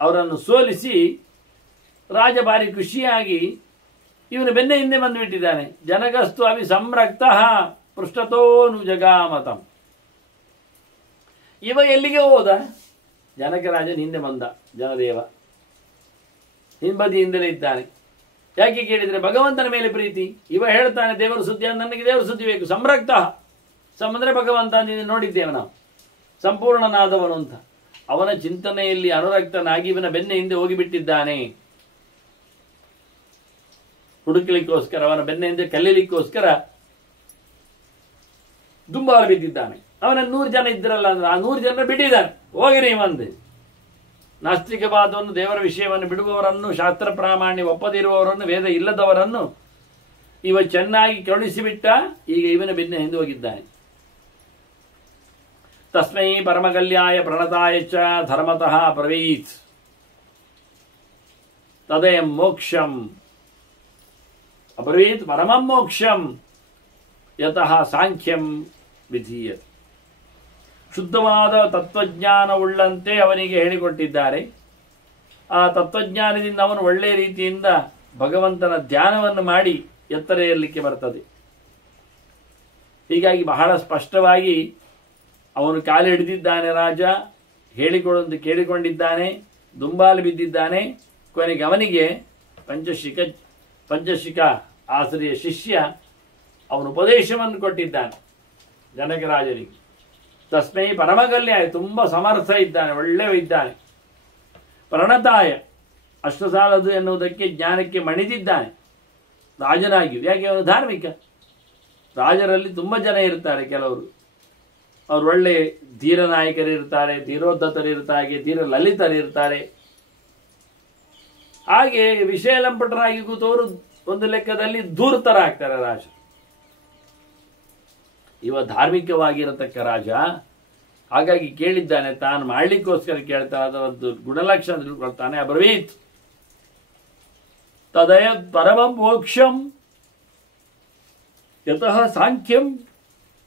ಅವರನ್ನು ಸೋಲಿಸಿ ರಾಜ ಭಾರಿ ಖುಷಿಯಾಗಿ ಇವನು ಬೆನ್ನ ಹಿಂದೆ ಬಂದುಬಿಟ್ಟಿದ್ದಾನೆ. ಜನಕಸ್ತು ಅವಿ ಸಂರಕ್ತ ಪೃಷ್ಠತೋನು ಜಗಾಮತಂ. ಇವ ಎಲ್ಲಿಗೆ ಹೋದ? ಜನಕ ರಾಜನ ಹಿಂದೆ ಬಂದ. ಜನದೇವ ಹಿಂಬದಿಯಿಂದಲೇ ಇದ್ದಾನೆ. ಯಾಕೆ ಕೇಳಿದರೆ ಭಗವಂತನ ಮೇಲೆ ಪ್ರೀತಿ. ಇವ ಹೇಳ್ತಾನೆ ದೇವರ ಸುದ್ದಿ, ನನಗೆ ದೇವರ ಸುದ್ದಿ ಬೇಕು. ಸಂರಕ್ತ ಸಮಂದ್ರೆ ಭಗವಂತ ನೀನು ನೋಡಿದ್ದೇವೆ ನಾವು, ಸಂಪೂರ್ಣನಾದವನು ಅಂತ. ಅವನ ಚಿಂತನೆಯಲ್ಲಿ ಅನುರಕ್ತನಾಗಿ ಇವನ ಬೆನ್ನ ಹಿಂದೆ ಹೋಗಿಬಿಟ್ಟಿದ್ದಾನೆ. ಹುಡುಕಲಿಕ್ಕೋಸ್ಕರ, ಅವನ ಬೆನ್ನ ಹಿಂದೆ ಕಲ್ಲೀಲಿಕ್ಕೋಸ್ಕರ ದುಂಬಾಲು ಬಿದ್ದಿದ್ದಾನೆ. ಅವನ 100 ಜನ ಇದ್ರಲ್ಲ ಅಂದ್ರೆ ಆ 100 ಜನ ಬಿಟ್ಟಿದ್ದಾನೆ. ಹೋಗಿರಿ ಮಂದೆ. ನಾಸ್ತಿಕವಾದವನ್ನು, ದೇವರ ವಿಷಯವನ್ನು ಬಿಡುವವರನ್ನು, ಶಾಸ್ತ್ರ ಪ್ರಾಮಾಣ್ಯ ಒಪ್ಪದಿರುವವರನ್ನು, ವೇದ ಇಲ್ಲದವರನ್ನು ಇವ ಚೆನ್ನಾಗಿ ಕರುಣಿಸಿಬಿಟ್ಟ. ಈಗ ಇವನ ಬೆನ್ನ ಹಿಂದೆ ಹೋಗಿದ್ದಾನೆ. ತಸ್ಮೈ ಪರಮಕಲ್ಯಾಯ ಪ್ರಣತಾಯ ಚ ಧರ್ಮತಃ ಬ್ರವೀತ್. ತದಯಂ ಮೋಕ್ಷಂ ಅಬ್ರವೀತ್ ಪರಮಂ ಮೋಕ್ಷಂ ಯತಃ ಸಾಂಖ್ಯಂ ವಿಧೀಯತೆ. ಶುದ್ಧವಾದ ತತ್ವಜ್ಞಾನವುಳ್ಳಂತೆ ಅವನಿಗೆ ಹೇಳಿಕೊಟ್ಟಿದ್ದಾರೆ. ಆ ತತ್ವಜ್ಞಾನದಿಂದ ಅವನು ಒಳ್ಳೆಯ ರೀತಿಯಿಂದ ಭಗವಂತನ ಧ್ಯಾನವನ್ನು ಮಾಡಿ ಎತ್ತರ ಏರಲಿಕ್ಕೆ ಬರ್ತದೆ. ಹೀಗಾಗಿ ಬಹಳ ಸ್ಪಷ್ಟವಾಗಿ ಅವನು ಕಾಲು ಹಿಡಿದಿದ್ದಾನೆ. ರಾಜ ಹೇಳಿಕೊಡುವಂತೆ ಕೇಳಿಕೊಂಡಿದ್ದಾನೆ, ದುಂಬಾಲು ಬಿದ್ದಿದ್ದಾನೆ. ಕೊನೆಗೆ ಅವನಿಗೆ ಪಂಚಶಿಖ ಆಶ್ರಯ ಶಿಷ್ಯ ಅವನು ಉಪದೇಶವನ್ನು ಕೊಟ್ಟಿದ್ದಾನೆ ಜನಕರಾಜನಿಗೆ. ತಸ್ಮೈ ಪರಮಕಲ್ಯಾಯ, ತುಂಬ ಸಮರ್ಥ ಇದ್ದಾನೆ, ಒಳ್ಳೆಯ ಇದ್ದಾನೆ. ಪ್ರಣತಾಯ, ಅಷ್ಟು ಸಾಲದು ಎನ್ನುವುದಕ್ಕೆ ಜ್ಞಾನಕ್ಕೆ ಮಣಿದಿದ್ದಾನೆ ರಾಜನಾಗಿಯೂ. ಯಾಕೆ ಅವನು ಧಾರ್ಮಿಕ. ರಾಜರಲ್ಲಿ ತುಂಬ ಜನ ಇರ್ತಾರೆ, ಕೆಲವರು ಅವರು ಒಳ್ಳೆ ಧೀರ ನಾಯಕರಿರ್ತಾರೆ, ಧೀರೋದ್ಧತರಿರ್ತಾರೆ, ಧೀರ ಲಲಿತರಿರ್ತಾರೆ. ಹಾಗೆ ವಿಷಯ ಲಂಪಟರಾಗಿ ಕೂತವರು ಒಂದು ಲೆಕ್ಕದಲ್ಲಿ ಧೂರ್ತರಾಗ್ತಾರೆ ರಾಜ. ಇವ ಧಾರ್ಮಿಕವಾಗಿರತಕ್ಕ ರಾಜ. ಹಾಗಾಗಿ ಕೇಳಿದ್ದಾನೆ, ತಾನು ಮಾಡಲಿಕ್ಕೋಸ್ಕರ ಕೇಳ್ತಾನೆ, ಅದರದ್ದು ಗುಣಲಕ್ಷಣ ತಿಳ್ಕೊಳ್ತಾನೆ. ಅಬ್ರವೀತ್ ತದಯ ಪರಮಂ ಮೋಕ್ಷಂ ಯತಃ ಸಾಂಖ್ಯಂ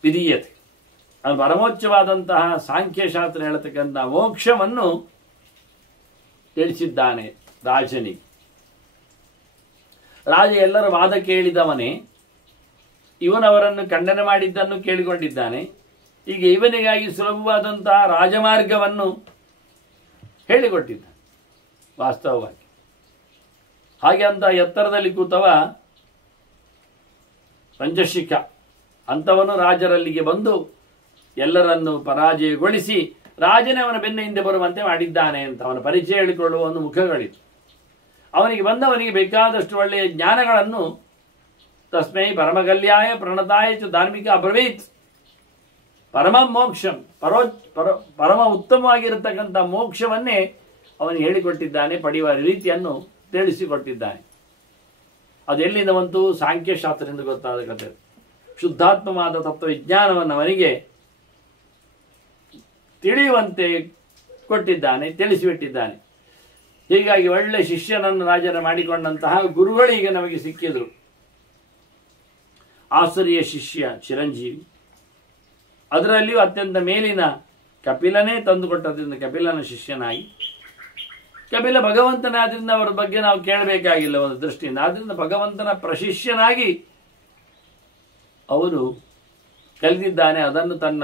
ವಿಧೀಯತೆ. ಅದು ಪರಮೋಚ್ಚವಾದಂತಹ ಸಾಂಖ್ಯಶಾಸ್ತ್ರ ಹೇಳತಕ್ಕಂಥ ಮೋಕ್ಷವನ್ನು ತಿಳಿಸಿದ್ದಾನೆ ರಾಜನಿಗೆ. ರಾಜ ಎಲ್ಲರ ವಾದ ಕೇಳಿದವನೇ, ಇವನವರನ್ನು ಖಂಡನೆ ಮಾಡಿದ್ದನ್ನು ಕೇಳಿಕೊಂಡಿದ್ದಾನೆ. ಈಗ ಇವನಿಗಾಗಿ ಸುಲಭವಾದಂತಹ ರಾಜಮಾರ್ಗವನ್ನು ಹೇಳಿಕೊಟ್ಟಿದ್ದಾನೆ ವಾಸ್ತವವಾಗಿ. ಹಾಗೆ ಅಂತ ಎತ್ತರದಲ್ಲಿ ಕೂತವ ಪಂಚಶಿಖ ಅಂಥವನು ರಾಜರಲ್ಲಿಗೆ ಬಂದು ಎಲ್ಲರನ್ನು ಪರಾಜಯಗೊಳಿಸಿ ರಾಜನೇ ಅವನ ಬೆನ್ನ ಹಿಂದೆ ಬರುವಂತೆ ಮಾಡಿದ್ದಾನೆ ಅಂತ ಅವನ ಪರಿಚಯ ಹೇಳಿಕೊಳ್ಳುವ ಒಂದು ಮುಖಗಳಿತ್ತು. ಅವನಿಗೆ ಬಂದವನಿಗೆ ಬೇಕಾದಷ್ಟು ಒಳ್ಳೆಯ ಜ್ಞಾನಗಳನ್ನು ತಸ್ಮೈ ಪರಮಕಲ್ಯಾಯ ಪ್ರಣತಾಯ ಚ ಧಾರ್ಮಿಕ ಅಬ್ರವೀತ್ ಪರಮ ಮೋಕ್ಷಂ ಪರಮ ಉತ್ತಮವಾಗಿರತಕ್ಕಂಥ ಮೋಕ್ಷವನ್ನೇ ಅವನು ಹೇಳಿಕೊಟ್ಟಿದ್ದಾನೆ. ಪಡೆಯುವ ರೀತಿಯನ್ನು ತಿಳಿಸಿಕೊಟ್ಟಿದ್ದಾನೆ. ಅದು ಎಲ್ಲಿಂದ ಬಂತು? ಸಾಂಖ್ಯಶಾಸ್ತ್ರದಿಂದ ಗೊತ್ತಾದ ಕಥೆ. ಶುದ್ಧಾತ್ಮವಾದ ತತ್ವವಿಜ್ಞಾನವನ್ನು ಅವನಿಗೆ ತಿಳಿಯುವಂತೆ ಕೊಟ್ಟಿದ್ದಾನೆ, ತಿಳಿಸಿಬಿಟ್ಟಿದ್ದಾನೆ. ಹೀಗಾಗಿ ಒಳ್ಳೆ ಶಿಷ್ಯನನ್ನು ರಾಜನ ಮಾಡಿಕೊಂಡಂತಹ ಗುರುಗಳು ಈಗ ನಮಗೆ ಸಿಕ್ಕಿದ್ರು. ಆಸುರಿಯ ಶಿಷ್ಯ ಚಿರಂಜೀವಿ, ಅದರಲ್ಲಿಯೂ ಅತ್ಯಂತ ಮೇಲಿನ ಕಪಿಲನೇ ತಂದುಕೊಟ್ಟದ್ರಿಂದ ಕಪಿಲನ ಶಿಷ್ಯನಾಗಿ, ಕಪಿಲ ಭಗವಂತನಾದ್ರಿಂದ ಅವರ ಬಗ್ಗೆ ನಾವು ಕೇಳಬೇಕಾಗಿಲ್ಲ ಒಂದು ದೃಷ್ಟಿಯಿಂದ. ಆದ್ರಿಂದ ಭಗವಂತನ ಪ್ರಶಿಷ್ಯನಾಗಿ ಅವನು ಕಲಿತಿದ್ದಾನೆ. ಅದನ್ನು ತನ್ನ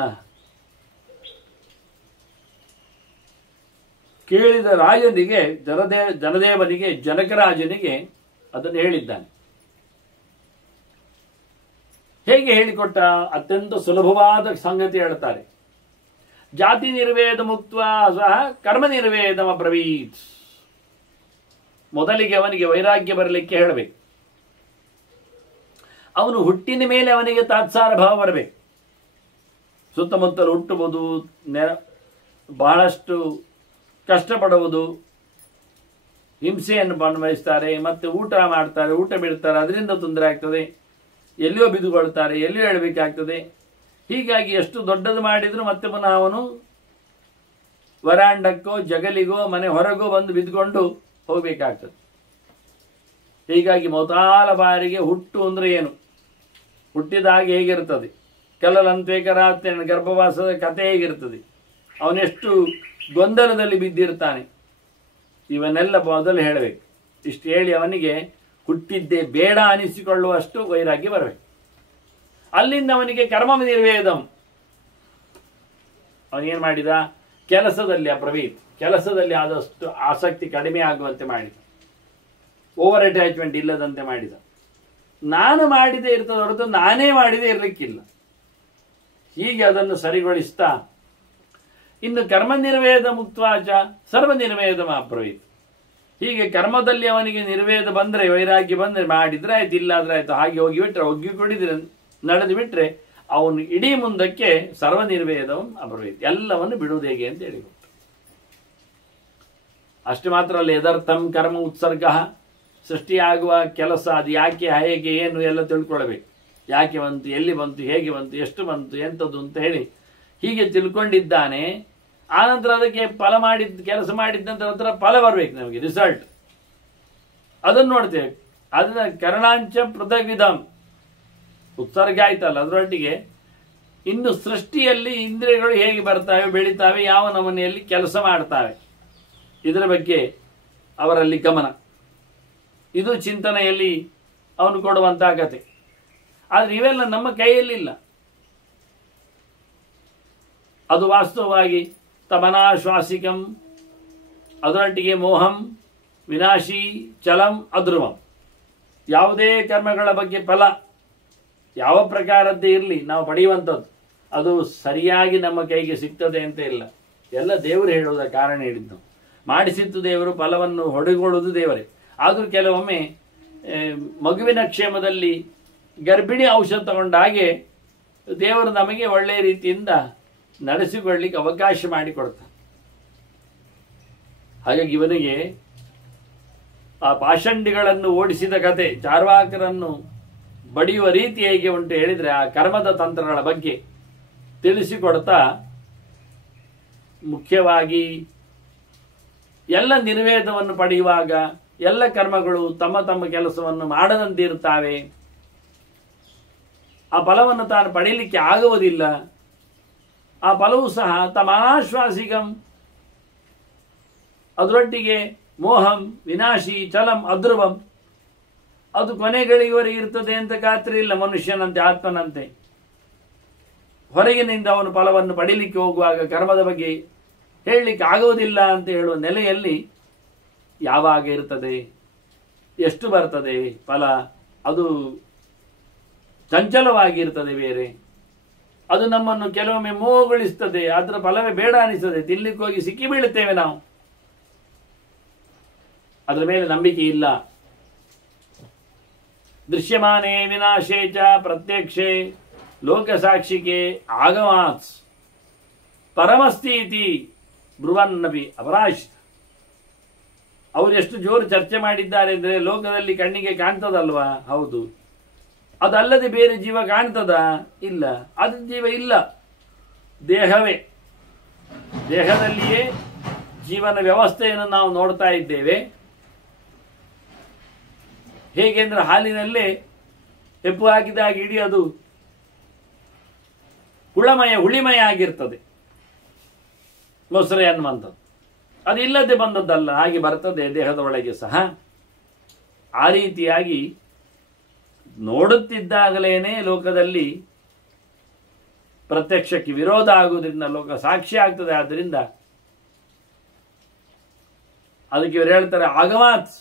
ಕೇಳಿದ ರಾಜನಿಗೆ, ಜನದೇವನಿಗೆ, ಜನಕರಾಜನಿಗೆ ಅದನ್ನು ಹೇಳಿದ್ದಾನೆ. ಹೇಗೆ ಹೇಳಿಕೊಟ್ಟ? ಅತ್ಯಂತ ಸುಲಭವಾದ ಸಂಗತಿ ಹೇಳ್ತಾರೆ. ಜಾತಿ ನಿರ್ವೇದ ಮುಕ್ತ ಸಹ ಕರ್ಮ ನಿರ್ವೇದಮ ಬ್ರವೀತ್. ಮೊದಲಿಗೆ ಅವನಿಗೆ ವೈರಾಗ್ಯ ಬರಲಿಕ್ಕೆ ಹೇಳಬೇಕು. ಅವನು ಹುಟ್ಟಿನ ಮೇಲೆ ಅವನಿಗೆ ತಾತ್ಸಾರ ಭಾವ ಬರಬೇಕು. ಸುತ್ತಮುತ್ತಲು ಹುಟ್ಟುವುದು, ಬಹಳಷ್ಟು ಕಷ್ಟಪಡುವುದು, ಹಿಂಸೆಯನ್ನು ಅನುಭವಿಸ್ತಾರೆ, ಮತ್ತೆ ಊಟ ಮಾಡ್ತಾರೆ, ಊಟ ಬಿಡ್ತಾರೆ, ಅದರಿಂದ ತೊಂದರೆ ಆಗ್ತದೆ, ಎಲ್ಲಿಯೋ ಬಿದ್ದುಕೊಳ್ತಾರೆ, ಎಲ್ಲಿಯೋ ಹೇಳಬೇಕಾಗ್ತದೆ. ಹೀಗಾಗಿ ಎಷ್ಟು ದೊಡ್ಡದು ಮಾಡಿದ್ರು ಮತ್ತೆ ಪುನಃ ಅವನು ವರಾಂಡಕ್ಕೋ ಜಗಲಿಗೋ ಮನೆ ಹೊರಗೋ ಬಂದು ಬಿದ್ದುಕೊಂಡು ಹೋಗಬೇಕಾಗ್ತದೆ. ಹೀಗಾಗಿ ಮೊದಲ ಬಾರಿಗೆ ಹುಟ್ಟು ಅಂದ್ರೆ ಏನು, ಹುಟ್ಟಿದಾಗ ಹೇಗಿರ್ತದೆ, ಕಲಲಂತ್ವೇಕರಾತ್ನ ಗರ್ಭವಾಸದ ಕಥೆ ಹೇಗಿರ್ತದೆ, ಅವನೆಷ್ಟು ಗೊಂದಲದಲ್ಲಿ ಬಿದ್ದಿರ್ತಾನೆ, ಇವನ್ನೆಲ್ಲ ಮೊದಲು ಹೇಳಬೇಕು. ಇಷ್ಟು ಹೇಳಿ ಅವನಿಗೆ ಹುಟ್ಟಿದ್ದೇ ಬೇಡ ಅನಿಸಿಕೊಳ್ಳುವಷ್ಟು ವೈರಾಗ್ಯ ಬರಬೇಕು. ಅಲ್ಲಿಂದ ಅವನಿಗೆ ಕರ್ಮ ನಿರ್ವೇದಂ. ಅವನೇನು ಮಾಡಿದ? ಕೆಲಸದಲ್ಲಿ ಅಬ್ರವೀತ್, ಕೆಲಸದಲ್ಲಿ ಆದಷ್ಟು ಆಸಕ್ತಿ ಕಡಿಮೆ ಆಗುವಂತೆ ಮಾಡಿದ, ಓವರ್ ಅಟ್ಯಾಚ್ಮೆಂಟ್ ಇಲ್ಲದಂತೆ ಮಾಡಿದ. ನಾನು ಮಾಡಿದೆ ಇರ್ತದೆ ಹೊರತು ನಾನೇ ಮಾಡಿದೆ ಇರಲಿಕ್ಕಿಲ್ಲ. ಹೀಗೆ ಅದನ್ನು ಸರಿಗೊಳಿಸ್ತಾ ಇನ್ನು ಕರ್ಮ ನಿರ್ವೇದ ಮುಕ್ತವಾಚ ಸರ್ವ ನಿರ್ವೇದ ಅಬ್ರವೀತ್. ಹೀಗೆ ಕರ್ಮದಲ್ಲಿ ಅವನಿಗೆ ನಿರ್ವೇದ ಬಂದರೆ, ವೈರಾಗ್ಯ ಬಂದರೆ ಮಾಡಿದ್ರೆ ಆಯ್ತು, ಇಲ್ಲಾದ್ರೆ ಆಯ್ತು, ಹಾಗೆ ಹೋಗಿಬಿಟ್ರೆ, ಒಗ್ಗಿ ಕೊಡಿದ್ರೆ, ನಡೆದು ಬಿಟ್ರೆ ಅವನು ಇಡೀ ಮುಂದಕ್ಕೆ ಸರ್ವ ನಿರ್ವೇದಂ ಅಬ್ರವೀತ್, ಎಲ್ಲವನ್ನು ಬಿಡುವುದು ಹೇಗೆ ಅಂತ ಹೇಳಿಕೊಟ್ಟು. ಅಷ್ಟು ಮಾತ್ರ ಅಲ್ಲ, ಯದರ್ಥಂ ಕರ್ಮ ಉತ್ಸರ್ಗ, ಸೃಷ್ಟಿಯಾಗುವ ಕೆಲಸ ಅದು ಯಾಕೆ, ಹೇಗೆ, ಏನು ಎಲ್ಲ ತಿಳ್ಕೊಳ್ಬೇಕು. ಯಾಕೆ ಬಂತು, ಎಲ್ಲಿ ಬಂತು, ಹೇಗೆ ಬಂತು, ಎಷ್ಟು ಬಂತು, ಎಂಥದ್ದು ಅಂತ ಹೇಳಿ ಹೀಗೆ ತಿಳ್ಕೊಂಡಿದ್ದಾನೆ. ಆನಂತರ ಅದಕ್ಕೆ ಫಲ ಮಾಡಿದ, ಕೆಲಸ ಮಾಡಿದ್ದ ನಂತರ ಫಲ ಬರಬೇಕು ನಮಗೆ, ರಿಸಲ್ಟ್. ಅದನ್ನು ನೋಡ್ತೇವೆ. ಅದನ್ನ ಕರ್ಣಾಂಚ ಪೃಥಗ್ವಿಧಂ ಉತ್ಸರ್ಗ ಆಯ್ತಲ್ಲ, ಅದರೊಟ್ಟಿಗೆ ಇನ್ನು ಸೃಷ್ಟಿಯಲ್ಲಿ ಇಂದ್ರಿಯಗಳು ಹೇಗೆ ಬರ್ತಾವೆ, ಬೆಳಿತಾವೆ, ಯಾವ ನಮನೆಯಲ್ಲಿ ಕೆಲಸ ಮಾಡ್ತಾವೆ, ಇದರ ಬಗ್ಗೆ ಅವರಲ್ಲಿ ಗಮನ. ಇದು ಚಿಂತನೆಯಲ್ಲಿ ಅವನು ಕೊಡುವಂತಹ ಕತೆ. ಆದರೆ ಇವೆಲ್ಲ ನಮ್ಮ ಕೈಯಲ್ಲಿಲ್ಲ. ಅದು ವಾಸ್ತವವಾಗಿ ತಮನಾಶ್ವಾಸಿಕಂ, ಅದರೊಟ್ಟಿಗೆ ಮೋಹಂ ವಿನಾಶಿ ಚಲಂ ಅಧ್ರುವಂ. ಯಾವುದೇ ಕರ್ಮಗಳ ಬಗ್ಗೆ ಫಲ ಯಾವ ಪ್ರಕಾರದ್ದೇ ಇರಲಿ ನಾವು ಪಡೆಯುವಂಥದ್ದು ಅದು ಸರಿಯಾಗಿ ನಮ್ಮ ಕೈಗೆ ಸಿಗ್ತದೆ ಅಂತ ಇಲ್ಲ. ಎಲ್ಲ ದೇವರು ಹೇಳುವುದ ಕಾರಣ ಹೇಳಿದ್ದು. ಮಾಡಿಸಿದ್ದು ದೇವರು, ಫಲವನ್ನು ಹೊಡೆಗೊಳ್ಳುವುದು ದೇವರೇ. ಆದರೂ ಕೆಲವೊಮ್ಮೆ ಮಗುವಿನ ಕ್ಷೇಮದಲ್ಲಿ ಗರ್ಭಿಣಿ ಔಷಧ ತಗೊಂಡ ಹಾಗೆ ದೇವರು ನಮಗೆ ಒಳ್ಳೆಯ ರೀತಿಯಿಂದ ನಡೆಸಿಕೊಳ್ಳಿಕ್ಕೆ ಅವಕಾಶ ಮಾಡಿಕೊಡ್ತಾನೆ. ಹಾಗಾಗಿ ಇವನಿಗೆ ಆ ಪಾಷಂಡಿಗಳನ್ನು ಓಡಿಸಿದ ಕತೆ, ಚಾರ್ವಾಕರನ್ನು ಬಡಿಯುವ ರೀತಿ ಹೇಗೆ ಉಂಟು ಹೇಳಿದರೆ ಆ ಕರ್ಮದ ತಂತ್ರಗಳ ಬಗ್ಗೆ ತಿಳಿಸಿಕೊಡ್ತಾ, ಮುಖ್ಯವಾಗಿ ಎಲ್ಲ ನಿರ್ವೇದವನ್ನು ಪಡೆಯುವಾಗ ಎಲ್ಲ ಕರ್ಮಗಳು ತಮ್ಮ ತಮ್ಮ ಕೆಲಸವನ್ನು ಮಾಡದಂತಿರುತ್ತವೆ. ಆ ಫಲವನ್ನು ತಾನು ಪಡೆಯಲಿಕ್ಕೆ ಆಗುವುದಿಲ್ಲ. ಆ ಫಲವೂ ಸಹ ತಮಾಶ್ವಾಸಿಕಂ, ಅದರೊಟ್ಟಿಗೆ ಮೋಹಂ ವಿನಾಶಿ ಚಲಂ ಅಧ್ರುವಂ, ಅದು ಕೊನೆಗಳಿವರೆಗೆ ಇರ್ತದೆ ಅಂತ ಖಾತ್ರಿ ಇಲ್ಲ. ಮನುಷ್ಯನಂತೆ, ಆತ್ಮನಂತೆ ಹೊರಗಿನಿಂದ ಅವನು ಫಲವನ್ನು ಪಡೀಲಿಕ್ಕೆ ಹೋಗುವಾಗ ಕರ್ಮದ ಬಗ್ಗೆ ಹೇಳಲಿಕ್ಕೆ ಆಗುವುದಿಲ್ಲ ಅಂತ ಹೇಳುವ ನೆಲೆಯಲ್ಲಿ ಯಾವಾಗ ಇರ್ತದೆ, ಎಷ್ಟು ಬರ್ತದೆ ಫಲ, ಅದು ಚಂಚಲವಾಗಿರ್ತದೆ. ಬೇರೆ ಅದು ನಮ್ಮನ್ನು ಕೆಲವೊಮ್ಮೆ ಮೋಹಗೊಳಿಸ್ತದೆ. ಅದರ ಫಲವೇ ಬೇಡ ಅನಿಸ್ತದೆ. ತಿನ್ಲಿಕ್ಕೆ ಹೋಗಿ ಸಿಕ್ಕಿ ಬೀಳುತ್ತೇವೆ ನಾವು. ಅದರ ಮೇಲೆ ನಂಬಿಕೆ ಇಲ್ಲ. ದೃಶ್ಯಮಾನೇ ವಿನಾಶೇ ಚ ಪ್ರತ್ಯಕ್ಷೆ ಲೋಕಸಾಕ್ಷಿಕೆ ಆಗಮಾತ್ ಪರಮಸ್ತಿ ಇತಿ ಬ್ರುವನ್ನಪಿ ಅಪರಾಶ್. ಅವರು ಎಷ್ಟು ಜೋರು ಚರ್ಚೆ ಮಾಡಿದ್ದಾರೆ ಅಂದರೆ, ಲೋಕದಲ್ಲಿ ಕಣ್ಣಿಗೆ ಕಾಣ್ತದಲ್ವಾ? ಹೌದು. ಅದಲ್ಲದೆ ಬೇರೆ ಜೀವ ಕಾಣ್ತದ? ಇಲ್ಲ. ಅದು ಜೀವ ಇಲ್ಲ, ದೇಹವೇ. ದೇಹದಲ್ಲಿಯೇ ಜೀವನ ವ್ಯವಸ್ಥೆಯನ್ನು ನಾವು ನೋಡ್ತಾ ಇದ್ದೇವೆ. ಹೇಗೆಂದ್ರೆ ಹಾಲಿನಲ್ಲೇ ಹೆಪ್ಪು ಹಾಕಿದಾಗ ಇಡೀ ಅದು ಹುಳಿಮಯ ಆಗಿರ್ತದೆ, ಮೊಸರೆ ಅನ್ನುವಂಥದ್ದು. ಅದು ಇಲ್ಲದೆ ಬಂದದ್ದಲ್ಲ, ಹಾಗೆ ಬರ್ತದೆ ದೇಹದ ಒಳಗೆ ಸಹ. ಆ ರೀತಿಯಾಗಿ ನೋಡುತ್ತಿದ್ದಾಗಲೇನೆ ಲೋಕದಲ್ಲಿ ಪ್ರತ್ಯಕ್ಷಕ್ಕೆ ವಿರೋಧ ಆಗುವುದರಿಂದ ಲೋಕ ಸಾಕ್ಷಿ ಆಗ್ತದೆ. ಆದ್ದರಿಂದ ಅದಕ್ಕೆ ಇವರು ಹೇಳ್ತಾರೆ, ಆಗಮಾತ್,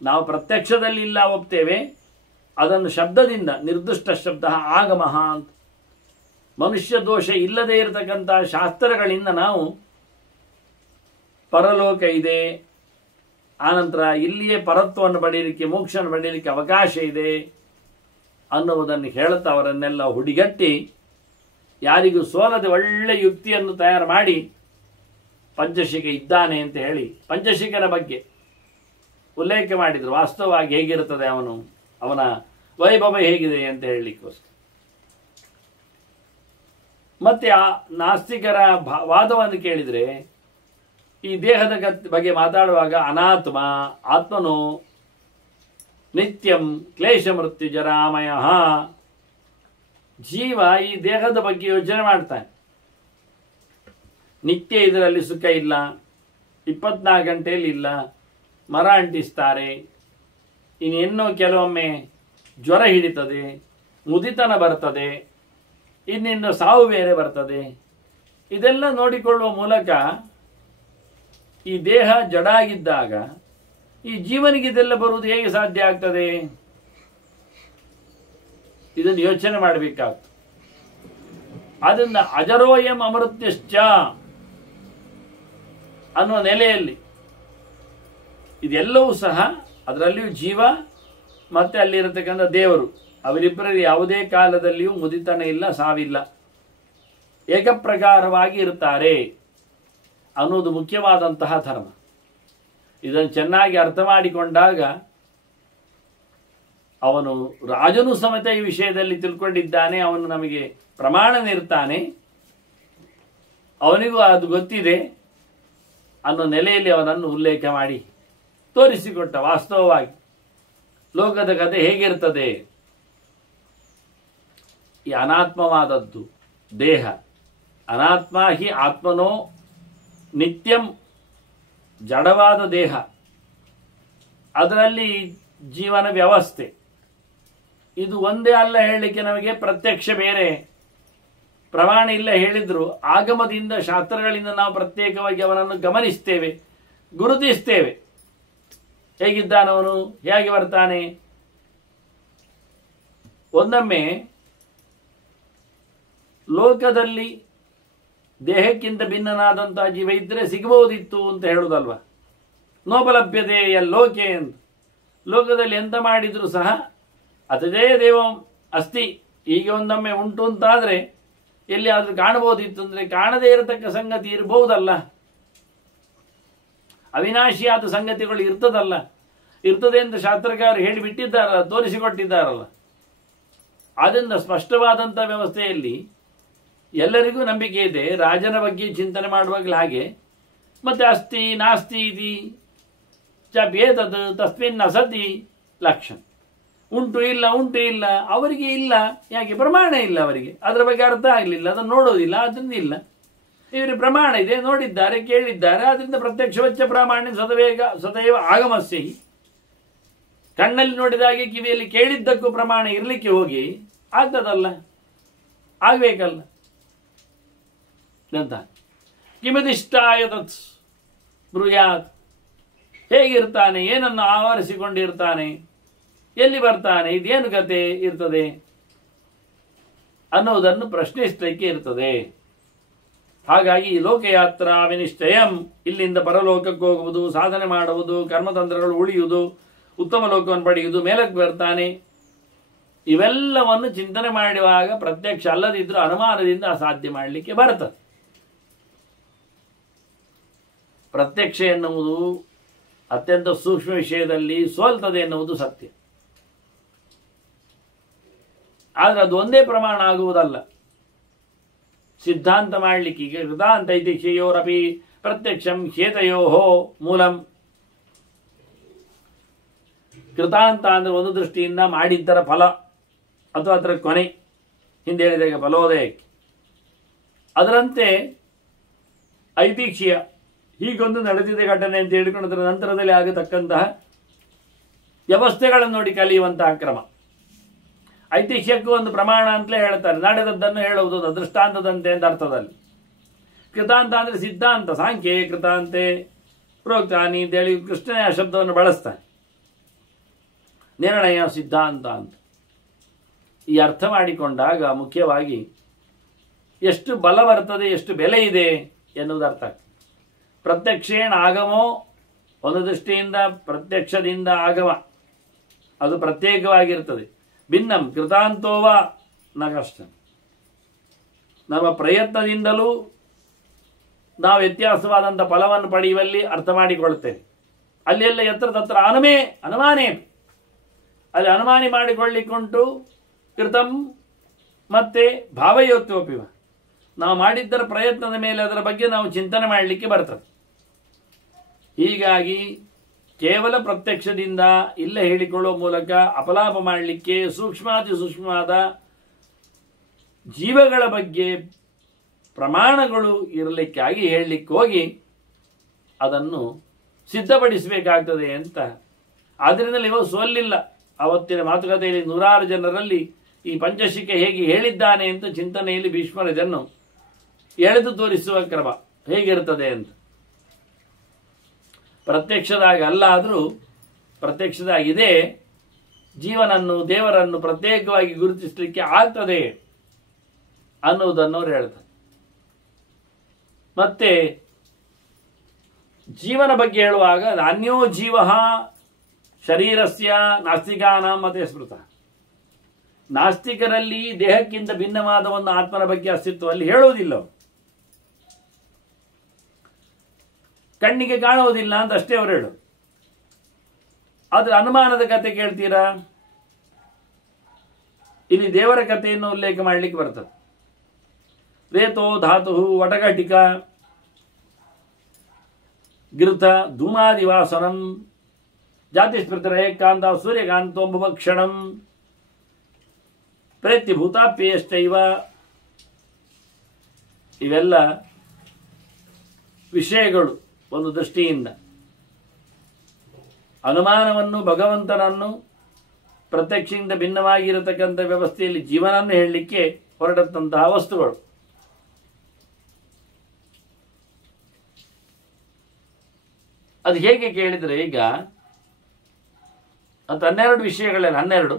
ನಾವು ಪ್ರತ್ಯಕ್ಷದಲ್ಲಿ ಇಲ್ಲ ಒಪ್ತೇವೆ, ಅದನ್ನು ಶಬ್ದದಿಂದ, ನಿರ್ದಿಷ್ಟ ಶಬ್ದ ಆಗಮಃ ಅಂತ, ಮನುಷ್ಯ ದೋಷ ಇಲ್ಲದೆ ಇರತಕ್ಕಂಥ ಶಾಸ್ತ್ರಗಳಿಂದ ನಾವು ಪರಲೋಕ ಇದೆ, ಆನಂತರ ಇಲ್ಲಿಯೇ ಪರತ್ವವನ್ನು ಪಡೆಯಲಿಕ್ಕೆ, ಮೋಕ್ಷವನ್ನು ಪಡೆಯಲಿಕ್ಕೆ ಅವಕಾಶ ಇದೆ ಅನ್ನುವುದನ್ನು ಹೇಳುತ್ತಾ ಅವರನ್ನೆಲ್ಲ ಹುಡಿಗಟ್ಟಿ ಯಾರಿಗೂ ಸೋಲದೆ ಒಳ್ಳೆ ಯುಕ್ತಿಯನ್ನು ತಯಾರು ಮಾಡಿ ಪಂಚಶಿಖ ಇದ್ದಾನೆ ಅಂತ ಹೇಳಿ ಪಂಚಶಿಖನ ಬಗ್ಗೆ ಉಲ್ಲೇಖ ಮಾಡಿದರು. ವಾಸ್ತವವಾಗಿ ಹೇಗಿರುತ್ತದೆ ಅವನ ವೈಭವ ಹೇಗಿದೆ ಅಂತ ಹೇಳಲಿಕ್ಕೋಸ್ಕರ. ಮತ್ತೆ ಆ ನಾಸ್ತಿಕರ ವಾದವನ್ನು ಕೇಳಿದರೆ, ಈ ದೇಹದ ಬಗ್ಗೆ ಮಾತಾಡುವಾಗ ಅನಾತ್ಮ, ಆತ್ಮನು ನಿತ್ಯಂ ಕ್ಲೇಶ ಮೃತ್ಯು ಜರಾಮಯ, ಜೀವ ಈ ದೇಹದ ಬಗ್ಗೆ ಯೋಚನೆ ಮಾಡ್ತಾನೆ. ನಿತ್ಯ ಇದರಲ್ಲಿ ಸುಖ ಇಲ್ಲ, 24 ಗಂಟೆಯಲ್ಲಿ ಇಲ್ಲ, ಮರ ಅಂಟಿಸ್ತಾರೆ, ಇನ್ನೆನ್ನೋ ಕೆಲವೊಮ್ಮೆ ಜ್ವರ ಹಿಡಿತದೆ, ಮುದಿತನ ಬರ್ತದೆ, ಇನ್ನಿನ್ನು ಸಾವು ಬೇರೆ ಬರ್ತದೆ. ಇದೆಲ್ಲ ನೋಡಿಕೊಳ್ಳುವ ಮೂಲಕ ಈ ದೇಹ ಜಡಾಗಿದ್ದಾಗ ಈ ಜೀವನಿಗೆ ಇದೆಲ್ಲ ಬರುವುದು ಹೇಗೆ ಸಾಧ್ಯ ಆಗ್ತದೆ? ಇದನ್ನು ಯೋಚನೆ ಮಾಡಬೇಕಾಗ್ತದೆ. ಆದ್ದರಿಂದ ಅಜರೋಯಂ ಅಮೃತ್ಯಶ್ಚ ಅನ್ನುವ ನೆಲೆಯಲ್ಲಿ ಇದೆಲ್ಲವೂ ಸಹ, ಅದರಲ್ಲಿಯೂ ಜೀವ ಮತ್ತೆ ಅಲ್ಲಿರತಕ್ಕಂಥ ದೇವರು, ಅವರಿಬ್ಬರಲ್ಲಿ ಯಾವುದೇ ಕಾಲದಲ್ಲಿಯೂ ಮುದಿತನ ಇಲ್ಲ, ಸಾವಿಲ್ಲ, ಏಕಪ್ರಕಾರವಾಗಿ ಇರುತ್ತಾರೆ ಅನ್ನೋದು ಮುಖ್ಯವಾದಂತಹ ಧರ್ಮ. ಇದನ್ನು ಚೆನ್ನಾಗಿ ಅರ್ಥ ಮಾಡಿಕೊಂಡಾಗ ಅವನು ರಾಜನು ಸಮೇತ ಈ ವಿಷಯದಲ್ಲಿ ತಿಳ್ಕೊಂಡಿದ್ದಾನೆ, ಅವನು ನಮಗೆ ಪ್ರಮಾಣ ನೀಡ್ತಾನೆ, ಅವನಿಗೂ ಅದು ಗೊತ್ತಿದೆ ಅನ್ನೋ ನೆಲೆಯಲ್ಲಿ ಅವನನ್ನು ಉಲ್ಲೇಖ ಮಾಡಿ ತೋರಿಸಿಕೊಟ್ಟ. ವಾಸ್ತವವಾಗಿ ಲೋಕದ ಕಥೆ ಹೇಗಿರ್ತದೆ? ಈ ಅನಾತ್ಮವಾದದ್ದು ದೇಹ, ಅನಾತ್ಮ ಹಿ ಆತ್ಮನೋ ನಿತ್ಯಂ, ಜಡವಾದ ದೇಹ, ಅದರಲ್ಲಿ ಜೀವನ ವ್ಯವಸ್ಥೆ. ಇದು ಒಂದೇ ಅಲ್ಲ ಹೇಳಲಿಕ್ಕೆ ನಮಗೆ ಪ್ರತ್ಯಕ್ಷ ಬೇರೆ, ಪ್ರಮಾಣ ಇಲ್ಲ ಹೇಳಿದ್ರು ಆಗಮದಿಂದ ಶಾಸ್ತ್ರಗಳಿಂದ ನಾವು ಪ್ರತ್ಯೇಕವಾಗಿ ಅವನನ್ನು ಗಮನಿಸ್ತೇವೆ, ಗುರುತಿಸ್ತೇವೆ. ಹೇಗಿದ್ದಾನವನು, ಹೇಗೆ ಬರ್ತಾನೆ. ಒಂದೊಮ್ಮೆ ಲೋಕದಲ್ಲಿ ದೇಹಕ್ಕಿಂತ ಭಿನ್ನನಾದಂತಹ ಜೀವ ಇದ್ರೆ ಸಿಗಬಹುದಿತ್ತು ಅಂತ ಹೇಳುವುದಲ್ವ. ನೋಪಲಭ್ಯತೆಯ ಲೋಕೆ ಅಂತ. ಲೋಕದಲ್ಲಿ ಎಂತ ಮಾಡಿದ್ರು ಸಹ ಅತದೇ ದೇವಂ ಅಸ್ತಿ, ಹೀಗೆ ಒಂದೊಮ್ಮೆ ಉಂಟು ಅಂತಾದ್ರೆ ಎಲ್ಲಿ ಆದ್ರೂ ಕಾಣಬಹುದಿತ್ತು ಅಂದ್ರೆ ಕಾಣದೇ ಇರತಕ್ಕ ಸಂಗತಿ ಇರಬಹುದಲ್ಲ. ಅವಿನಾಶಿಯಾದ ಸಂಗತಿಗಳು ಇರ್ತದಲ್ಲ, ಇರ್ತದೆ ಅಂತ ಶಾಸ್ತ್ರಕಾರರು ಹೇಳಿಬಿಟ್ಟಿದ್ದಾರಲ್ಲ, ತೋರಿಸಿಕೊಟ್ಟಿದ್ದಾರಲ್ಲ. ಆದ್ದರಿಂದ ಸ್ಪಷ್ಟವಾದಂತಹ ವ್ಯವಸ್ಥೆಯಲ್ಲಿ ಎಲ್ಲರಿಗೂ ನಂಬಿಕೆ ಇದೆ. ರಾಜನ ಬಗ್ಗೆ ಚಿಂತನೆ ಮಾಡುವಾಗಲೇ ಹಾಗೆ. ಮತ್ತೆ ಅಸ್ತಿ ನಾಸ್ತಿ ಇತಿ ಚೇತದ್ ತಸ್ಮಿನ್ ಅಸತಿ ಲಕ್ಷಣ. ಉಂಟು ಇಲ್ಲ, ಉಂಟು ಇಲ್ಲ, ಅವರಿಗೆ ಇಲ್ಲ. ಯಾಕೆ? ಪ್ರಮಾಣ ಇಲ್ಲ ಅವರಿಗೆ, ಅದರ ಬಗ್ಗೆ ಅರ್ಥ ಆಗಲಿಲ್ಲ, ಅದನ್ನು ನೋಡೋದಿಲ್ಲ, ಅದರಿಂದ ಇಲ್ಲ. ಇವರಿಗೆ ಪ್ರಮಾಣ ಇದೆ, ನೋಡಿದ್ದಾರೆ, ಕೇಳಿದ್ದಾರೆ, ಅದರಿಂದ ಪ್ರತ್ಯಕ್ಷ ವೆಚ್ಚ ಪ್ರಾಮಾಣ್ಯ ಸದೈವ ಆಗಮಸ್ಯ. ಕಣ್ಣಲ್ಲಿ ನೋಡಿದಾಗೆ ಕಿವಿಯಲ್ಲಿ ಕೇಳಿದ್ದಕ್ಕೂ ಪ್ರಮಾಣ ಇರಲಿಕ್ಕೆ ಹೋಗಿ ಆಗ್ತದಲ್ಲ, ಆಗ್ಬೇಕಲ್ಲ ಅಂತ. ಕಿಮದಿಷ್ಟಾಯ ತತ್ ಬ್ರೂಯಾತ್, ಹೇಗಿರ್ತಾನೆ, ಏನನ್ನು ಆವರಿಸಿಕೊಂಡಿರ್ತಾನೆ, ಎಲ್ಲಿ ಬರ್ತಾನೆ, ಇದೇನು ಕತೆ ಇರ್ತದೆ ಅನ್ನೋದನ್ನು ಪ್ರಶ್ನಿಸಲಿಕ್ಕೆ ಇರ್ತದೆ. ಹಾಗಾಗಿ ಲೋಕಯಾತ್ರಾ ವಿನಿಶ್ಚಯಂ, ಇಲ್ಲಿಂದ ಪರಲೋಕಕ್ಕೆ ಹೋಗುವುದು, ಸಾಧನೆ ಮಾಡುವುದು, ಕರ್ಮತಂತ್ರಗಳು ಉಳಿಯುವುದು, ಉತ್ತಮ ಲೋಕವನ್ನು ಪಡೆಯುವುದು, ಮೇಲಕ್ಕೆ ಬರ್ತಾನೆ, ಇವೆಲ್ಲವನ್ನು ಚಿಂತನೆ ಮಾಡುವಾಗ ಪ್ರತ್ಯಕ್ಷ ಅಲ್ಲದಿದ್ರೂ ಅನುಮಾನದಿಂದ ಅಸಾಧ್ಯ ಮಾಡಲಿಕ್ಕೆ ಬರ್ತದೆ. ಪ್ರತ್ಯಕ್ಷ ಎನ್ನುವುದು ಅತ್ಯಂತ ಸೂಕ್ಷ್ಮ ವಿಷಯದಲ್ಲಿ ಸೋಲ್ತದೆ ಎನ್ನುವುದು ಸತ್ಯ. ಆದರೆ ಅದು ಒಂದೇ ಪ್ರಮಾಣ ಆಗುವುದಲ್ಲ. ಸಿದ್ಧಾಂತ ಮಾಡಲಿಕ್ಕೆ ಈಗ ಕೃತಾಂತ ಐತಿಹ್ಯಯೋರಪಿ ಪ್ರತ್ಯಕ್ಷಂ ಹೇತಯೋಹೋ ಮೂಲಂ. ಕೃತಾಂತ ಅಂದ್ರೆ ಒಂದು ದೃಷ್ಟಿಯಿಂದ ಮಾಡಿದ್ದರ ಫಲ ಅಥವಾ ಅದರ ಕೊನೆ, ಹಿಂದೆ ಹೇಳಿದಾಗ ಫಲೋದಯಕ್ಕೆ. ಅದರಂತೆ ಐತಿಹ್ಯ ಹೀಗೊಂದು ನಡೆದಿದೆ ಘಟನೆ ಅಂತ ಹೇಳಿಕೊಂಡು ಅದರ ನಂತರದಲ್ಲಿ ಆಗತಕ್ಕಂತಹ ವ್ಯವಸ್ಥೆಗಳನ್ನು ನೋಡಿ ಕಲಿಯುವಂತಹ ಕ್ರಮ. ಐತಿಹ್ಯಕ್ಕೂ ಒಂದು ಪ್ರಮಾಣ ಅಂತಲೇ ಹೇಳ್ತಾರೆ, ನಡೆದದ್ದನ್ನು ಹೇಳುವುದು ದೃಷ್ಟಾಂತದಂತೆ ಅಂತ ಅರ್ಥದಲ್ಲಿ. ಕೃತಾಂತ ಅಂದ್ರೆ ಸಿದ್ಧಾಂತ, ಸಾಂಖ್ಯೆ ಕೃತಾಂತೆ ಪ್ರೋಕ್ತಾನಿ ಅಂತೇಳಿ ಕೃಷ್ಣನೇ ಆ ಶಬ್ದವನ್ನು ಬಳಸ್ತಾನೆ. ನಿರ್ಣಯ ಸಿದ್ಧಾಂತ ಅಂತ ಈ ಅರ್ಥ ಮಾಡಿಕೊಂಡಾಗ ಮುಖ್ಯವಾಗಿ ಎಷ್ಟು ಬಲ ಬರ್ತದೆ, ಎಷ್ಟು ಬೆಲೆ ಇದೆ ಎನ್ನುವುದು ಅರ್ಥ ಆಗ್ತದೆ. ಪ್ರತ್ಯಕ್ಷೇಣ ಆಗಮೋ, ಒಂದು ದೃಷ್ಟಿಯಿಂದ ಪ್ರತ್ಯಕ್ಷದಿಂದ ಆಗಮ ಅದು ಪ್ರತ್ಯೇಕವಾಗಿರ್ತದೆ. ಭಿನ್ನಂ ಕೃತಾಂತೋವ ನ ಕಷ್ಟ. ನಮ್ಮ ಪ್ರಯತ್ನದಿಂದಲೂ ನಾವು ವ್ಯತ್ಯಾಸವಾದಂಥ ಫಲವನ್ನು ಪಡೆಯುವಲ್ಲಿ ಅರ್ಥ ಮಾಡಿಕೊಳ್ತೇವೆ. ಅಲ್ಲೆಲ್ಲ ಎತ್ತರ ತತ್ರ ಅನುಮಾನೇ, ಅಲ್ಲಿ ಅನುಮಾನಿ ಮಾಡಿಕೊಳ್ಳಿಕ್ಕುಂಟು. ಕೃತಂ ಮತ್ತೆ ಭಾವಯೋತ್ವಪಿವ, ನಾವು ಮಾಡಿದ್ದರ ಪ್ರಯತ್ನದ ಮೇಲೆ ಅದರ ಬಗ್ಗೆ ನಾವು ಚಿಂತನೆ ಮಾಡಲಿಕ್ಕೆ ಬರ್ತದೆ. ಹೀಗಾಗಿ ಕೇವಲ ಪ್ರತ್ಯಕ್ಷದಿಂದ ಇಲ್ಲ ಹೇಳಿಕೊಳ್ಳುವ ಮೂಲಕ ಅಪಲಾಪ ಮಾಡಲಿಕ್ಕೆ ಸೂಕ್ಷ್ಮಾತಿ ಸೂಕ್ಷ್ಮವಾದ ಜೀವಗಳ ಬಗ್ಗೆ ಪ್ರಮಾಣಗಳು ಇರಲಿಕ್ಕಾಗಿ ಹೇಳಲಿಕ್ಕೆ ಹೋಗಿ ಅದನ್ನು ಸಿದ್ಧಪಡಿಸಬೇಕಾಗ್ತದೆ ಅಂತ. ಆದ್ದರಿಂದಲೇ ಇವ ಸೋಲಿಲ್ಲ. ಅವತ್ತಿನ ಮಾತುಕತೆಯಲ್ಲಿ ನೂರಾರು ಜನರಲ್ಲಿ ಈ ಪಂಚಶಿಕೆ ಹೇಗೆ ಹೇಳಿದ್ದಾನೆ ಅಂತ ಚಿಂತನೆಯಲ್ಲಿ ಭೀಷ್ಮರು ಇದನ್ನು ಎಳೆದು ತೋರಿಸುವ ಕ್ರಮ ಹೇಗಿರ್ತದೆ ಅಂತ. ಪ್ರತ್ಯಕ್ಷದಾಗ ಅಲ್ಲ ಆದರೂ ಪ್ರತ್ಯಕ್ಷದಾಗಿದೆ, ಜೀವನನ್ನು ದೇವರನ್ನು ಪ್ರತ್ಯೇಕವಾಗಿ ಗುರುತಿಸಲಿಕ್ಕೆ ಆಗ್ತದೆ ಅನ್ನುವುದನ್ನು ಅವರು ಹೇಳ್ತಾರೆ. ಮತ್ತೆ ಜೀವನ ಬಗ್ಗೆ ಹೇಳುವಾಗ ಅನ್ಯೋ ಜೀವ ಶರೀರಸ್ಯ ನಾಸ್ತಿಕಾನಾಂ ಮತೆ ಸ್ಮೃತ. ನಾಸ್ತಿಕರಲ್ಲಿ ದೇಹಕ್ಕಿಂತ ಭಿನ್ನವಾದ ಒಂದು ಆತ್ಮನ ಬಗ್ಗೆ ಅಸ್ತಿತ್ವದಲ್ಲಿ ಹೇಳುವುದಿಲ್ಲ. ಕಣ್ಣಿಗೆ ಕಾಣುವುದಿಲ್ಲ ಅಂತ ಅಷ್ಟೇ ಅವರು ಹೇಳೋದು. ಆದ್ರೆ ಅನುಮಾನದ ಕತೆ ಕೇಳ್ತೀರಾ? ಇಲ್ಲಿ ದೇವರ ಕಥೆಯನ್ನು ಉಲ್ಲೇಖ ಮಾಡಲಿಕ್ಕೆ ಬರ್ತದೆ. ರೇತೋ ಧಾತು ವಟಘಟಿಕ ಗಿರುತ ಧೂಮಾದಿವಾಸನಂ ಜಾತಿಸ್ಮೃತಿರೇಕಾಂತ ಸೂರ್ಯಕಾಂತೋಂಬುಭಕ್ಷಣಂ ಪ್ರೇತ್ಯಭೂತಾಪ್ಯೇಷ್ಟೈವ. ಇವೆಲ್ಲ ವಿಷಯಗಳು ಒಂದು ದೃಷ್ಟಿಯಿಂದ ಅನುಮಾನವನ್ನು, ಭಗವಂತನನ್ನು, ಪ್ರತ್ಯಕ್ಷದಿಂದ ಭಿನ್ನವಾಗಿರತಕ್ಕಂಥ ವ್ಯವಸ್ಥೆಯಲ್ಲಿ ಜೀವನನ್ನು ಹೇಳಲಿಕ್ಕೆ ಹೊರಟಂತಹ ವಸ್ತುಗಳು. ಅದು ಹೇಗೆ ಕೇಳಿದರೆ, ಈಗ ಅದು 12 ವಿಷಯಗಳೆಲ್ಲ 12.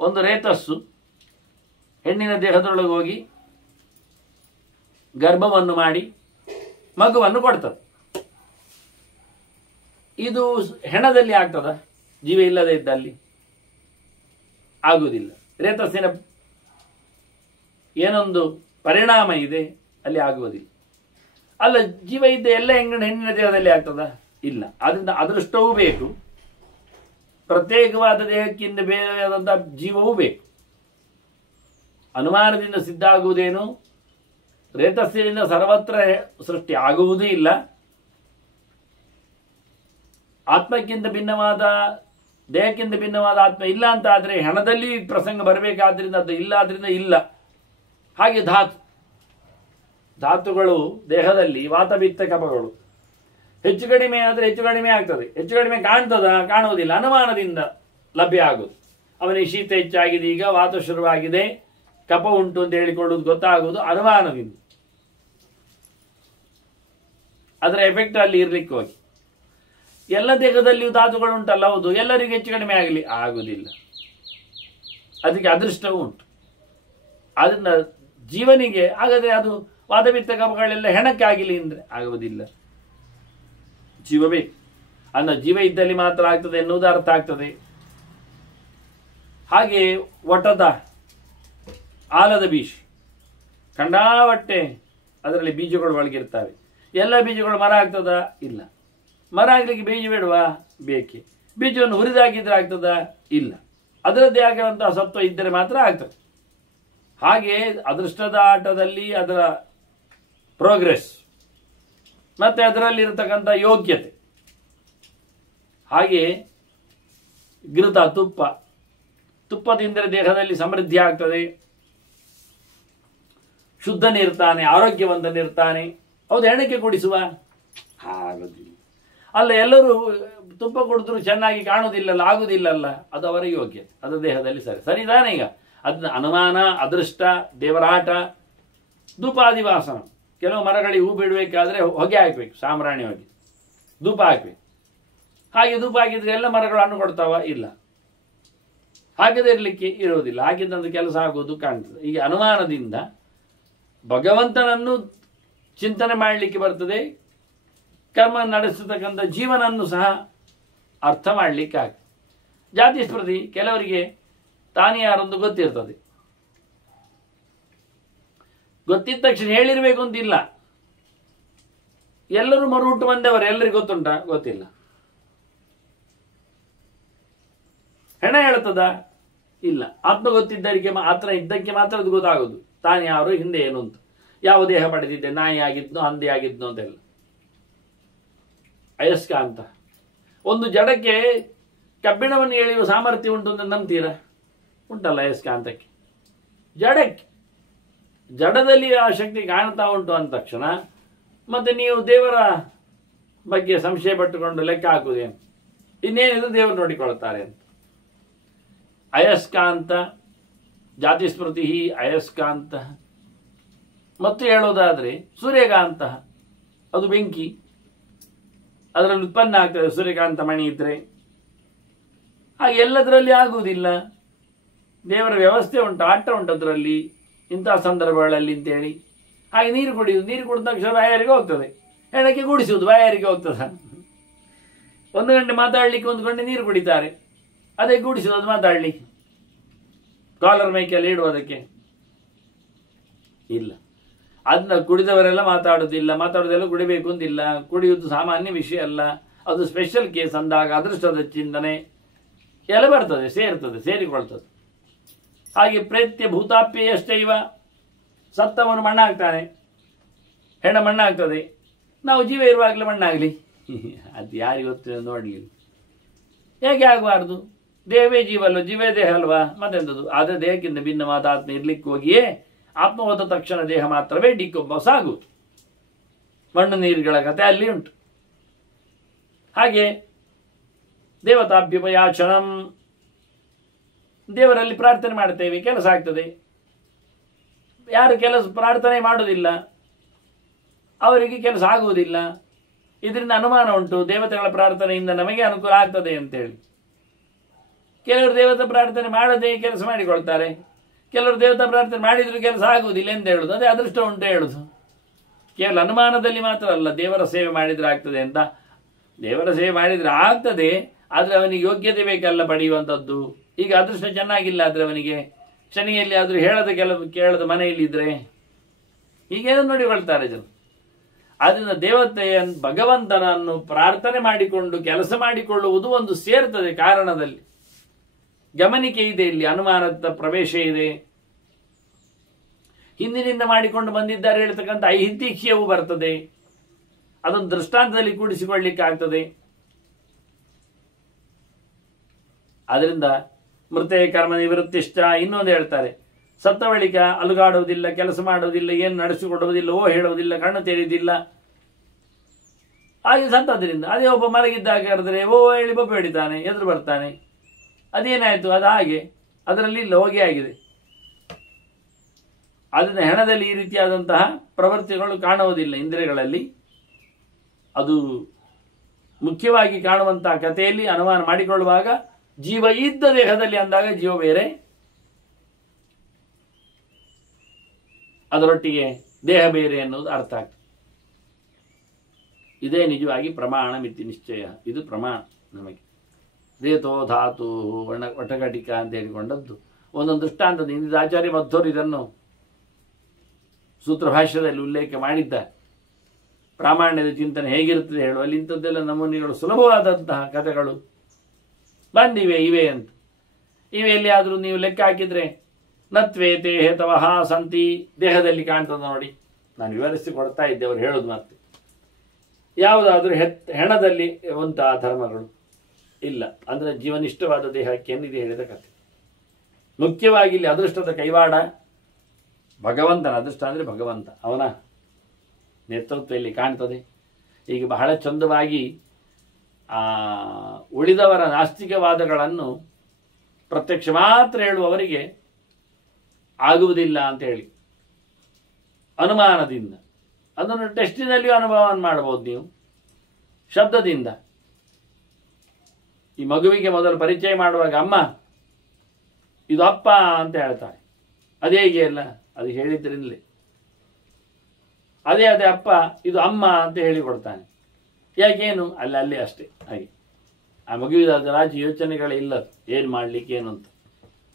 ಒಂದು ರೇತಸ್ಸು ಹೆಣ್ಣಿನ ದೇಹದೊಳಗೆ ಹೋಗಿ ಗರ್ಭವನ್ನು ಮಾಡಿ ಮಗುವನ್ನು ಕೊಡ್ತದೆ. ಇದು ಹೆಣದಲ್ಲಿ ಆಗ್ತದ? ಜೀವ ಇಲ್ಲದೆ ಇದ್ದಲ್ಲಿ ಆಗುವುದಿಲ್ಲ. ರೇತಸ್ಸಿನ ಏನೊಂದು ಪರಿಣಾಮ ಇದೆ ಅಲ್ಲಿ ಆಗುವುದಿಲ್ಲ. ಅಲ್ಲ, ಜೀವ ಇದ್ದ ಎಲ್ಲ ಹೆಣ್ಣಿನ ದೇಹದಲ್ಲಿ ಆಗ್ತದ? ಇಲ್ಲ. ಅದರಿಂದ ಅದೃಷ್ಟವೂ ಬೇಕು, ಪ್ರತ್ಯೇಕವಾದ ದೇಹಕ್ಕಿಂತ ಬೇರೆಯಾದಂತಹ ಜೀವವೂ ಬೇಕು. ಅನುಮಾನದಿಂದ ಸಿದ್ಧ ಆಗುವುದೇನು? ರೇತಸ್ಸಿನಿಂದ ಸರ್ವತ್ರ ಸೃಷ್ಟಿ ಆಗುವುದೂ ಇಲ್ಲ. ಆತ್ಮಕ್ಕಿಂತ ಭಿನ್ನವಾದ, ದೇಹಕ್ಕಿಂತ ಭಿನ್ನವಾದ ಆತ್ಮ ಇಲ್ಲ ಅಂತ ಆದರೆ ಹೆಣದಲ್ಲಿ ಪ್ರಸಂಗ ಬರಬೇಕಾದ್ರಿಂದ ಅದು ಇಲ್ಲ, ಆದ್ರಿಂದ ಇಲ್ಲ. ಹಾಗೆ ಧಾತುಗಳು ದೇಹದಲ್ಲಿ ವಾತಪಿತ್ತ ಕಫಗಳು ಹೆಚ್ಚು ಕಡಿಮೆ ಆದರೆ ಹೆಚ್ಚು ಕಡಿಮೆ ಆಗ್ತದೆ. ಹೆಚ್ಚು ಕಡಿಮೆ ಕಾಣ್ತದ? ಕಾಣುವುದಿಲ್ಲ. ಅನುಮಾನದಿಂದ ಲಭ್ಯ ಆಗುವುದು. ಅವನಿಗೆ ಶೀತ ಹೆಚ್ಚಾಗಿದೆ, ಈಗ ವಾತ ಶುರುವಾಗಿದೆ, ಕಫ ಉಂಟು ಅಂತ ಹೇಳಿಕೊಳ್ಳುವುದು ಗೊತ್ತಾಗುವುದು ಅನುಮಾನದಿಂದ. ಅದರ ಎಫೆಕ್ಟ್ ಅಲ್ಲಿ ಇರ್ಲಿಕ್ಕೆ ಹೋಗಿ ಎಲ್ಲ ದೇಹದಲ್ಲಿಯೂ ಧಾತುಗಳು ಉಂಟಲ್ಲ, ಹೌದು, ಎಲ್ಲರಿಗೂ ಹೆಚ್ಚು ಕಡಿಮೆ ಆಗಲಿ ಆಗುವುದಿಲ್ಲ. ಅದಕ್ಕೆ ಅದೃಷ್ಟವೂ ಉಂಟು. ಅದರಿಂದ ಜೀವನಿಗೆ ಹಾಗಾದ್ರೆ ಅದು ವಾದಪಿತ್ತ ಕಫಗಳೆಲ್ಲ ಹೆಣಕ್ಕಾಗಿಲಿ ಅಂದ್ರೆ ಆಗುವುದಿಲ್ಲ. ಜೀವ ಬೇಕು. ಅನ್ನ ಜೀವ ಇದ್ದಲ್ಲಿ ಮಾತ್ರ ಆಗ್ತದೆ ಎನ್ನುವುದು ಅರ್ಥ ಆಗ್ತದೆ. ಹಾಗೆ ಒಟದ ಆಲದ ಬೀಜ ಕಂಡಾವಟ್ಟೆ ಅದರಲ್ಲಿ ಬೀಜಗಳು ಒಳಗಿರ್ತವೆ. ಎಲ್ಲ ಬೀಜಗಳು ಮರ ಆಗ್ತದ? ಇಲ್ಲ. ಮರ ಆಗ್ಲಿಕ್ಕೆ ಬೀಜ ಬೇಡವಾ? ಬೇಕೆ. ಬೀಜವನ್ನು ಹುರಿದಾಕಿದ್ರೆ ಆಗ್ತದ? ಇಲ್ಲ. ಅದರದ್ದೇ ಆಗಿರುವಂತಹ ಸತ್ವ ಇದ್ದರೆ ಮಾತ್ರ ಆಗ್ತದೆ. ಹಾಗೆ ಅದೃಷ್ಟದ ಆಟದಲ್ಲಿ ಅದರ ಪ್ರೋಗ್ರೆಸ್ ಮತ್ತೆ ಅದರಲ್ಲಿರತಕ್ಕಂಥ ಯೋಗ್ಯತೆ. ಹಾಗೆ ಘೃತ, ತುಪ್ಪದಿಂದ ದೇಹದಲ್ಲಿ ಸಮೃದ್ಧಿ ಆಗ್ತದೆ, ಶುದ್ಧನಿರ್ತಾನೆ, ಆರೋಗ್ಯವಂತನಿರ್ತಾನೆ. ಹೌದು, ಹೆಣಕ್ಕೆ ಕುಡಿಸುವ? ಆಗುದಿಲ್ಲ. ಅಲ್ಲ, ಎಲ್ಲರೂ ತುಪ್ಪ ಕುಡಿದ್ರು ಚೆನ್ನಾಗಿ ಕಾಣುವುದಿಲ್ಲಲ್ಲ, ಆಗುದಿಲ್ಲಲ್ಲ. ಅದು ಅವರ ಯೋಗ್ಯತೆ, ಅದು ದೇಹದಲ್ಲಿ ಸರಿದಾನೆ. ಈಗ ಅದನ್ನ ಅನುಮಾನ, ಅದೃಷ್ಟ, ದೇವರಾಟ, ಧೂಪಾದಿವಾಸನ. ಕೆಲವು ಮರಗಳಿಗೆ ಹೂ ಬಿಡಬೇಕಾದ್ರೆ ಹೊಗೆ ಹಾಕ್ಬೇಕು, ಸಾಮ್ರಾಣಿ ಹೊಗೆ, ಧೂಪ ಹಾಕ್ಬೇಕು. ಹಾಗೆ ಧೂಪ ಹಾಕಿದ್ರೆ ಎಲ್ಲ ಮರಗಳು ಹಣ್ಣು ಕೊಡ್ತಾವ? ಇಲ್ಲ. ಹಾಗದೇ ಇರಲಿಕ್ಕೆ ಇರುವುದಿಲ್ಲ. ಹಾಗಿದ್ದಂತ ಕೆಲಸ ಆಗುವುದು ಕಾಣ್ತದೆ. ಈಗ ಅನುಮಾನದಿಂದ ಭಗವಂತನನ್ನು ಚಿಂತನೆ ಮಾಡಲಿಕ್ಕೆ ಬರ್ತದೆ, ಕರ್ಮ ನಡೆಸತಕ್ಕಂಥ ಜೀವನನ್ನು ಸಹ ಅರ್ಥ ಮಾಡಲಿಕ್ಕೆ ಆಗ್ತದೆ. ಜಾತಿ ಸ್ಮೃತಿ ಕೆಲವರಿಗೆ ತಾನೇ ಯಾರೊಂದು ಗೊತ್ತಿರ್ತದೆ. ಗೊತ್ತಿದ್ದ ತಕ್ಷಣ ಹೇಳಿರ್ಬೇಕು ಅಂತಿಲ್ಲ. ಎಲ್ಲರೂ ಮರುಹುಟ್ಟು ಬಂದವರು, ಎಲ್ಲರಿಗೂ ಗೊತ್ತುಂಟಾ? ಗೊತ್ತಿಲ್ಲ. ಹೆಣ ಹೇಳ್ತದ? ಇಲ್ಲ. ಆತ್ಮ ಗೊತ್ತಿದ್ದರಿಗೆ, ಆತ್ಮ ಇದ್ದಕ್ಕೆ ಮಾತ್ರ ಅದು ಗೊತ್ತಾಗೋದು ತಾನು ಯಾರು, ಹಿಂದೆ ಏನು ಅಂತ, ಯಾವ ದೇಹ ಪಡೆದಿದ್ದೆ, ನಾಯಿ ಆಗಿದ್ನೋ ಹಂದಿ ಆಗಿದ್ನೋ ಅಂತೆಲ್ಲ. ಅಯಸ್ಕಾಂತ ಒಂದು ಜಡಕ್ಕೆ ಕಬ್ಬಿಣವನ್ನು ಎಳೆಯುವ ಸಾಮರ್ಥ್ಯ ಉಂಟು ಅಂತ ನಂಬ್ತೀರಾ? ಉಂಟಲ್ಲ ಅಯಸ್ಕಾಂತಕ್ಕೆ. ಜಡದಲ್ಲಿ ಆ ಶಕ್ತಿ ಕಾಣ್ತಾ ಉಂಟು ಅಂದ ತಕ್ಷಣ ಮತ್ತೆ ನೀವು ದೇವರ ಬಗ್ಗೆ ಸಂಶಯ ಪಟ್ಟುಕೊಂಡು ಲೆಕ್ಕ ಹಾಕುವುದೇನು? ಇನ್ನೇನಿದ್ರು ದೇವರು ನೋಡಿಕೊಳ್ಳುತ್ತಾರೆ ಅಂತ. ಅಯಸ್ಕಾಂತ, ಜಾತಿ ಸ್ಮೃತಿ ಅಯಸ್ಕಾಂತ. ಮತ್ತು ಹೇಳೋದಾದ್ರೆ ಸೂರ್ಯಕಾಂತ, ಅದು ಬೆಂಕಿ, ಅದರಲ್ಲಿ ಉತ್ಪನ್ನ ಆಗ್ತದೆ ಸೂರ್ಯಕಾಂತ ಮಣಿ ಇದ್ರೆ. ಹಾಗೆ ಎಲ್ಲದರಲ್ಲಿ ಆಗುವುದಿಲ್ಲ. ದೇವರ ವ್ಯವಸ್ಥೆ ಉಂಟು, ಆಟ ಉಂಟು ಅದರಲ್ಲಿ, ಇಂತಹ ಸಂದರ್ಭಗಳಲ್ಲಿ ಅಂತೇಳಿ. ಹಾಗೆ ನೀರು ಕುಡಿಯುವುದು, ನೀರು ಕುಡಿದ ತಕ್ಷಣ ಬಾಯಾರಿಗೆ ಹೋಗ್ತದೆ. ಹೆಣಕ್ಕೆ ಕುಡಿಸುವುದು ಬಾಯಾರಿಗೆ ಹೋಗ್ತದ? 1 ಗಂಟೆ ಮಾತಾಡ್ಲಿಕ್ಕೆ 1 ಗಂಟೆ ನೀರು ಕುಡಿತಾರೆ, ಅದೇ ಕುಡಿಸುವುದು. ಅದು ಮಾತಾಡ್ಲಿ ಕಾಲರ್ ಮೈಕಲ್ಲಿ ಇಡುವುದಕ್ಕೆ ಇಲ್ಲ. ಅದನ್ನ ಕುಡಿದವರೆಲ್ಲ ಮಾತಾಡುವುದೆಲ್ಲ ಕುಡಿಬೇಕು ಅಂತಿಲ್ಲ. ಕುಡಿಯುವುದು ಸಾಮಾನ್ಯ ವಿಷಯ ಅಲ್ಲ, ಅದು ಸ್ಪೆಷಲ್ ಕೇಸ್ ಅಂದಾಗ ಅದೃಷ್ಟದ ಚಿಂತನೆ ಎಲ್ಲ ಬರ್ತದೆ, ಸೇರಿಕೊಳ್ತದೆ. ಹಾಗೆ ಪ್ರೇತ್ಯ ಭೂತಾಪ್ಯಷ್ಟೈವ, ಸತ್ತವನು ಮಣ್ಣಾಗ್ತಾನೆ, ಹೆಣ ಮಣ್ಣಾಗ್ತದೆ. ನಾವು ಜೀವ ಇರುವಾಗಲೇ ಮಣ್ಣಾಗಲಿ, ಅದು ಯಾರಿಗೊತ್ತು ನೋಡಲಿ. ಹೇಗೆ ಆಗಬಾರ್ದು? ದೇಹವೇ ಜೀವ ಅಲ್ವ, ಜೀವೇ ದೇಹ ಅಲ್ವಾ, ಮತ್ತೆಂಥದ್ದು? ಆದರೆ ದೇಹಕ್ಕಿಂತ ಭಿನ್ನವಾದ ಆತ್ಮ ಇರ್ಲಿಕ್ಕೆ ಹೋಗಿಯೇ ಆತ್ಮ ಹೋದ ತಕ್ಷಣ ದೇಹ ಮಾತ್ರವೇ ಡಿಕಂಪೋಸ್ ಆಗುವುದು. ಮಣ್ಣು ನೀರುಗಳ ಕಥೆ ಅಲ್ಲಿ ಉಂಟು. ಹಾಗೆ ದೇವತಾಭ್ಯುಪಯಾಚನಂ, ದೇವರಲ್ಲಿ ಪ್ರಾರ್ಥನೆ ಮಾಡ್ತೇವೆ, ಕೆಲಸ ಆಗ್ತದೆ. ಯಾರು ಪ್ರಾರ್ಥನೆ ಮಾಡುವುದಿಲ್ಲ ಅವರಿಗೆ ಕೆಲಸ ಆಗುವುದಿಲ್ಲ. ಇದರಿಂದ ಅನುಮಾನ ಉಂಟು, ದೇವತೆಗಳ ಪ್ರಾರ್ಥನೆಯಿಂದ ನಮಗೆ ಅನುಕೂಲ ಆಗ್ತದೆ ಅಂತೇಳಿ. ಕೆಲವರು ದೇವತಾ ಪ್ರಾರ್ಥನೆ ಮಾಡದೆ ಕೆಲಸ ಮಾಡಿಕೊಳ್ತಾರೆ, ಕೆಲವರು ದೇವತಾ ಪ್ರಾರ್ಥನೆ ಮಾಡಿದ್ರು ಕೆಲಸ ಆಗುವುದಿಲ್ಲ ಎಂದು ಹೇಳುದು. ಅದೇ ಅದೃಷ್ಟ ಉಂಟು ಹೇಳುದು. ಕೇವಲ ಅನುಮಾನದಲ್ಲಿ ಮಾತ್ರ ಅಲ್ಲ, ದೇವರ ಸೇವೆ ಮಾಡಿದ್ರೆ ಆಗ್ತದೆ ಅಂತ. ದೇವರ ಸೇವೆ ಮಾಡಿದ್ರೆ ಆಗ್ತದೆ, ಆದರೆ ಅವನಿಗೆ ಯೋಗ್ಯತೆ ಬೇಕಲ್ಲ ಪಡೆಯುವಂಥದ್ದು. ಈಗ ಅದೃಷ್ಟ ಚೆನ್ನಾಗಿಲ್ಲ ಆದರೆ ಅವನಿಗೆ ಶನಿಯಲ್ಲಿ ಆದರೂ ಕೇಳದ ಮನೆಯಲ್ಲಿದ್ದರೆ ಹೀಗೇನೋ ನೋಡಿಕೊಳ್ತಾರೆ ಜನ. ಆದ್ದರಿಂದ ದೇವತೆಯ ಭಗವಂತನನ್ನು ಪ್ರಾರ್ಥನೆ ಮಾಡಿಕೊಂಡು ಕೆಲಸ ಮಾಡಿಕೊಳ್ಳುವುದು ಒಂದು ಸೇರ್ತದೆ ಕಾರಣದಲ್ಲಿ. ಗಮನಿಕೆ ಇದೆ, ಇಲ್ಲಿ ಅನುಮಾನದ ಪ್ರವೇಶ ಇದೆ. ಹಿಂದಿನಿಂದ ಮಾಡಿಕೊಂಡು ಬಂದಿದ್ದಾರೆ ಹೇಳ್ತಕ್ಕಂಥ ಐಹಿತ್ಯವು ಬರ್ತದೆ. ಅದೊಂದು ದೃಷ್ಟಾಂತದಲ್ಲಿ ಕೂಡಿಸಿಕೊಳ್ಳಿಕ್ಕೆ ಆಗ್ತದೆ. ಅದರಿಂದ ಮೃತೆ ಕರ್ಮ ನಿವೃತ್ತಿಷ್ಟ. ಇನ್ನೊಂದು ಹೇಳ್ತಾರೆ, ಸತ್ತ ಬಳಿಕ ಅಲುಗಾಡುವುದಿಲ್ಲ, ಕೆಲಸ ಮಾಡುವುದಿಲ್ಲ, ಏನು ನಡೆಸಿಕೊಡುವುದಿಲ್ಲ, ಓ ಹೇಳುವುದಿಲ್ಲ, ಕಣ್ಣು ತೆರೆಯುವುದಿಲ್ಲ. ಹಾಗೆ ಸತ್ತದ್ರಿಂದ ಅದೇ ಒಬ್ಬ ಮಲಗಿದ್ದಾಗ ಕರೆದ್ರೆ ಓ ಹೇಳಿ ಬೊಬ್ಬೆ ಹಿಡಿತಾನೆ, ಎದುರು ಬರ್ತಾನೆ. ಅದೇನಾಯ್ತು? ಅದು ಹಾಗೆ ಅದರಲ್ಲಿ ಇಲ್ಲ, ಹೋಗಿ ಆಗಿದೆ. ಅದರಿಂದ ಹೆಣದಲ್ಲಿ ಈ ರೀತಿಯಾದಂತಹ ಪ್ರವೃತ್ತಿಗಳು ಕಾಣುವುದಿಲ್ಲ ಇಂದ್ರಿಯಗಳಲ್ಲಿ. ಅದು ಮುಖ್ಯವಾಗಿ ಕಾಣುವಂತಹ ಕಥೆಯಲ್ಲಿ ಅನುಮಾನ ಮಾಡಿಕೊಳ್ಳುವಾಗ ಜೀವ ಇದ್ದ ದೇಹದಲ್ಲಿ ಅಂದಾಗ ಜೀವ ಬೇರೆ, ಅದರೊಟ್ಟಿಗೆ ದೇಹ ಬೇರೆ ಅನ್ನೋದು ಅರ್ಥ ಆಗ್ತದೆ. ಇದೇ ನಿಜವಾಗಿ ಪ್ರಮಾಣ ಮಿತಿ ನಿಶ್ಚಯ. ಇದು ಪ್ರಮಾಣ ನಮಗೆ. ರೇತೋ ಧಾತು ವಟಘಟಿಕ ಅಂತ ಹೇಳಿಕೊಂಡದ್ದು ಒಂದೊಂದು ದೃಷ್ಟಾಂತದಿಂದ ಆಚಾರ್ಯ ಮಧ್ವರು ಇದನ್ನು ಸೂತ್ರಭಾಷ್ಯದಲ್ಲಿ ಉಲ್ಲೇಖ ಮಾಡಿದ್ದಾರೆ. ಪ್ರಾಮಾಣ್ಯದ ಚಿಂತನೆ ಹೇಗಿರುತ್ತದೆ ಹೇಳುವಲ್ಲಿ ಇಂಥದ್ದೆಲ್ಲ ನಮೂನೆಗಳು ಸುಲಭವಾದಂತಹ ಕಥೆಗಳು ಬಂದಿವೆ ಇವೆ ಅಂತ. ಇವೆ ಎಲ್ಲಿಯಾದರೂ ನೀವು ಲೆಕ್ಕ ಹಾಕಿದ್ರೆ ನತ್ವೇತೆ ಹೇತವಹ ಸಂತಿ, ದೇಹದಲ್ಲಿ ಕಾಣ್ತದೆ ನೋಡಿ. ನಾನು ವಿವರಿಸಿ ಕೊಡ್ತಾ ಇದ್ದೆ, ಅವರು ಹೇಳೋದು ಮತ್ತೆ. ಯಾವುದಾದ್ರೂ ಹೆಣದಲ್ಲಿ ಇರುವಂತಹ ಧರ್ಮಗಳು ಇಲ್ಲ ಅಂದ್ರೆ ಜೀವನಿಷ್ಠವಾದ ದೇಹಕ್ಕೆ ಏನಿದೆ ಹೇಳಿದ ಕಥೆ. ಮುಖ್ಯವಾಗಿ ಇಲ್ಲಿ ಅದೃಷ್ಟದ ಕೈವಾಡ ಭಗವಂತನ. ಅದೃಷ್ಟ ಅಂದರೆ ಭಗವಂತ, ಅವನ ನೇತೃತ್ವ ಇಲ್ಲಿ ಕಾಣ್ತದೆ. ಈಗ ಬಹಳ ಚಂದವಾಗಿ ಉಳಿದವರ ನಾಸ್ತಿಕವಾದಗಳನ್ನು ಪ್ರತ್ಯಕ್ಷ ಮಾತ್ರ ಹೇಳುವವರಿಗೆ ಆಗುವುದಿಲ್ಲ ಅಂತ ಹೇಳಿ ಅನುಮಾನದಿಂದ ಅದನ್ನು ಟೆಸ್ಟಿನಲ್ಲಿಯೂ ಅನುಭವ ಮಾಡಬಹುದು ನೀವು. ಶಬ್ದದಿಂದ ಈ ಮಗುವಿಗೆ ಮೊದಲು ಪರಿಚಯ ಮಾಡುವಾಗ ಅಮ್ಮ ಇದು ಅಪ್ಪ ಅಂತ ಹೇಳ್ತಾಳೆ. ಅದೇ ಹೇಗೆ ಅಲ್ಲ, ಅದು ಹೇಳಿದ್ರಿಂದಲೇ ಅದೇ ಅಪ್ಪ ಇದು ಅಮ್ಮ ಅಂತ ಹೇಳಿಕೊಡ್ತಾನೆ. ಯಾಕೇನು ಅಲ್ಲಿ ಅಷ್ಟೇ. ಹಾಗೆ ಆ ಮಗುವಿನ ರಾಜ್ಯ ಯೋಚನೆಗಳೇ ಇಲ್ಲ, ಏನು ಮಾಡಲಿಕ್ಕೆ ಏನು ಅಂತ.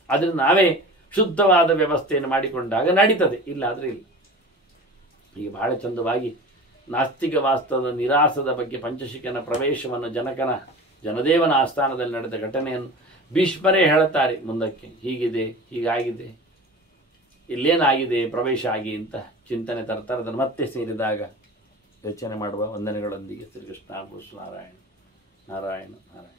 ಅದರಿಂದ ನಾವೇ ಶುದ್ಧವಾದ ವ್ಯವಸ್ಥೆಯನ್ನು ಮಾಡಿಕೊಂಡಾಗ ನಡೀತದೆ, ಇಲ್ಲ ಆದರೆ ಇಲ್ಲ. ಈಗ ಬಹಳ ಚಂದವಾಗಿ ನಾಸ್ತಿಕ ವಾಸ್ತವದ ನಿರಾಸದ ಬಗ್ಗೆ ಪಂಚಶಿಖನ ಪ್ರವೇಶವನ್ನು ಜನದೇವನ ಆಸ್ಥಾನದಲ್ಲಿ ನಡೆದ ಘಟನೆಯನ್ನು ಭೀಷ್ಮರೇ ಹೇಳುತ್ತಾರೆ ಮುಂದಕ್ಕೆ. ಹೀಗಿದೆ, ಹೀಗಾಗಿದೆ, ಇಲ್ಲೇನಾಗಿದೆ ಪ್ರವೇಶ ಆಗಿ ಅಂತ ಚಿಂತನೆ ತರ್ತಾರದನ್ನು ಮತ್ತೆ ಸೇರಿದಾಗ ಯೋಚನೆ ಮಾಡುವ ವಂದನೆಗಳೊಂದಿಗೆ ಶ್ರೀಕೃಷ್ಣ ನಾರಾಯಣ ನಾರಾಯಣ ನಾರಾಯಣ.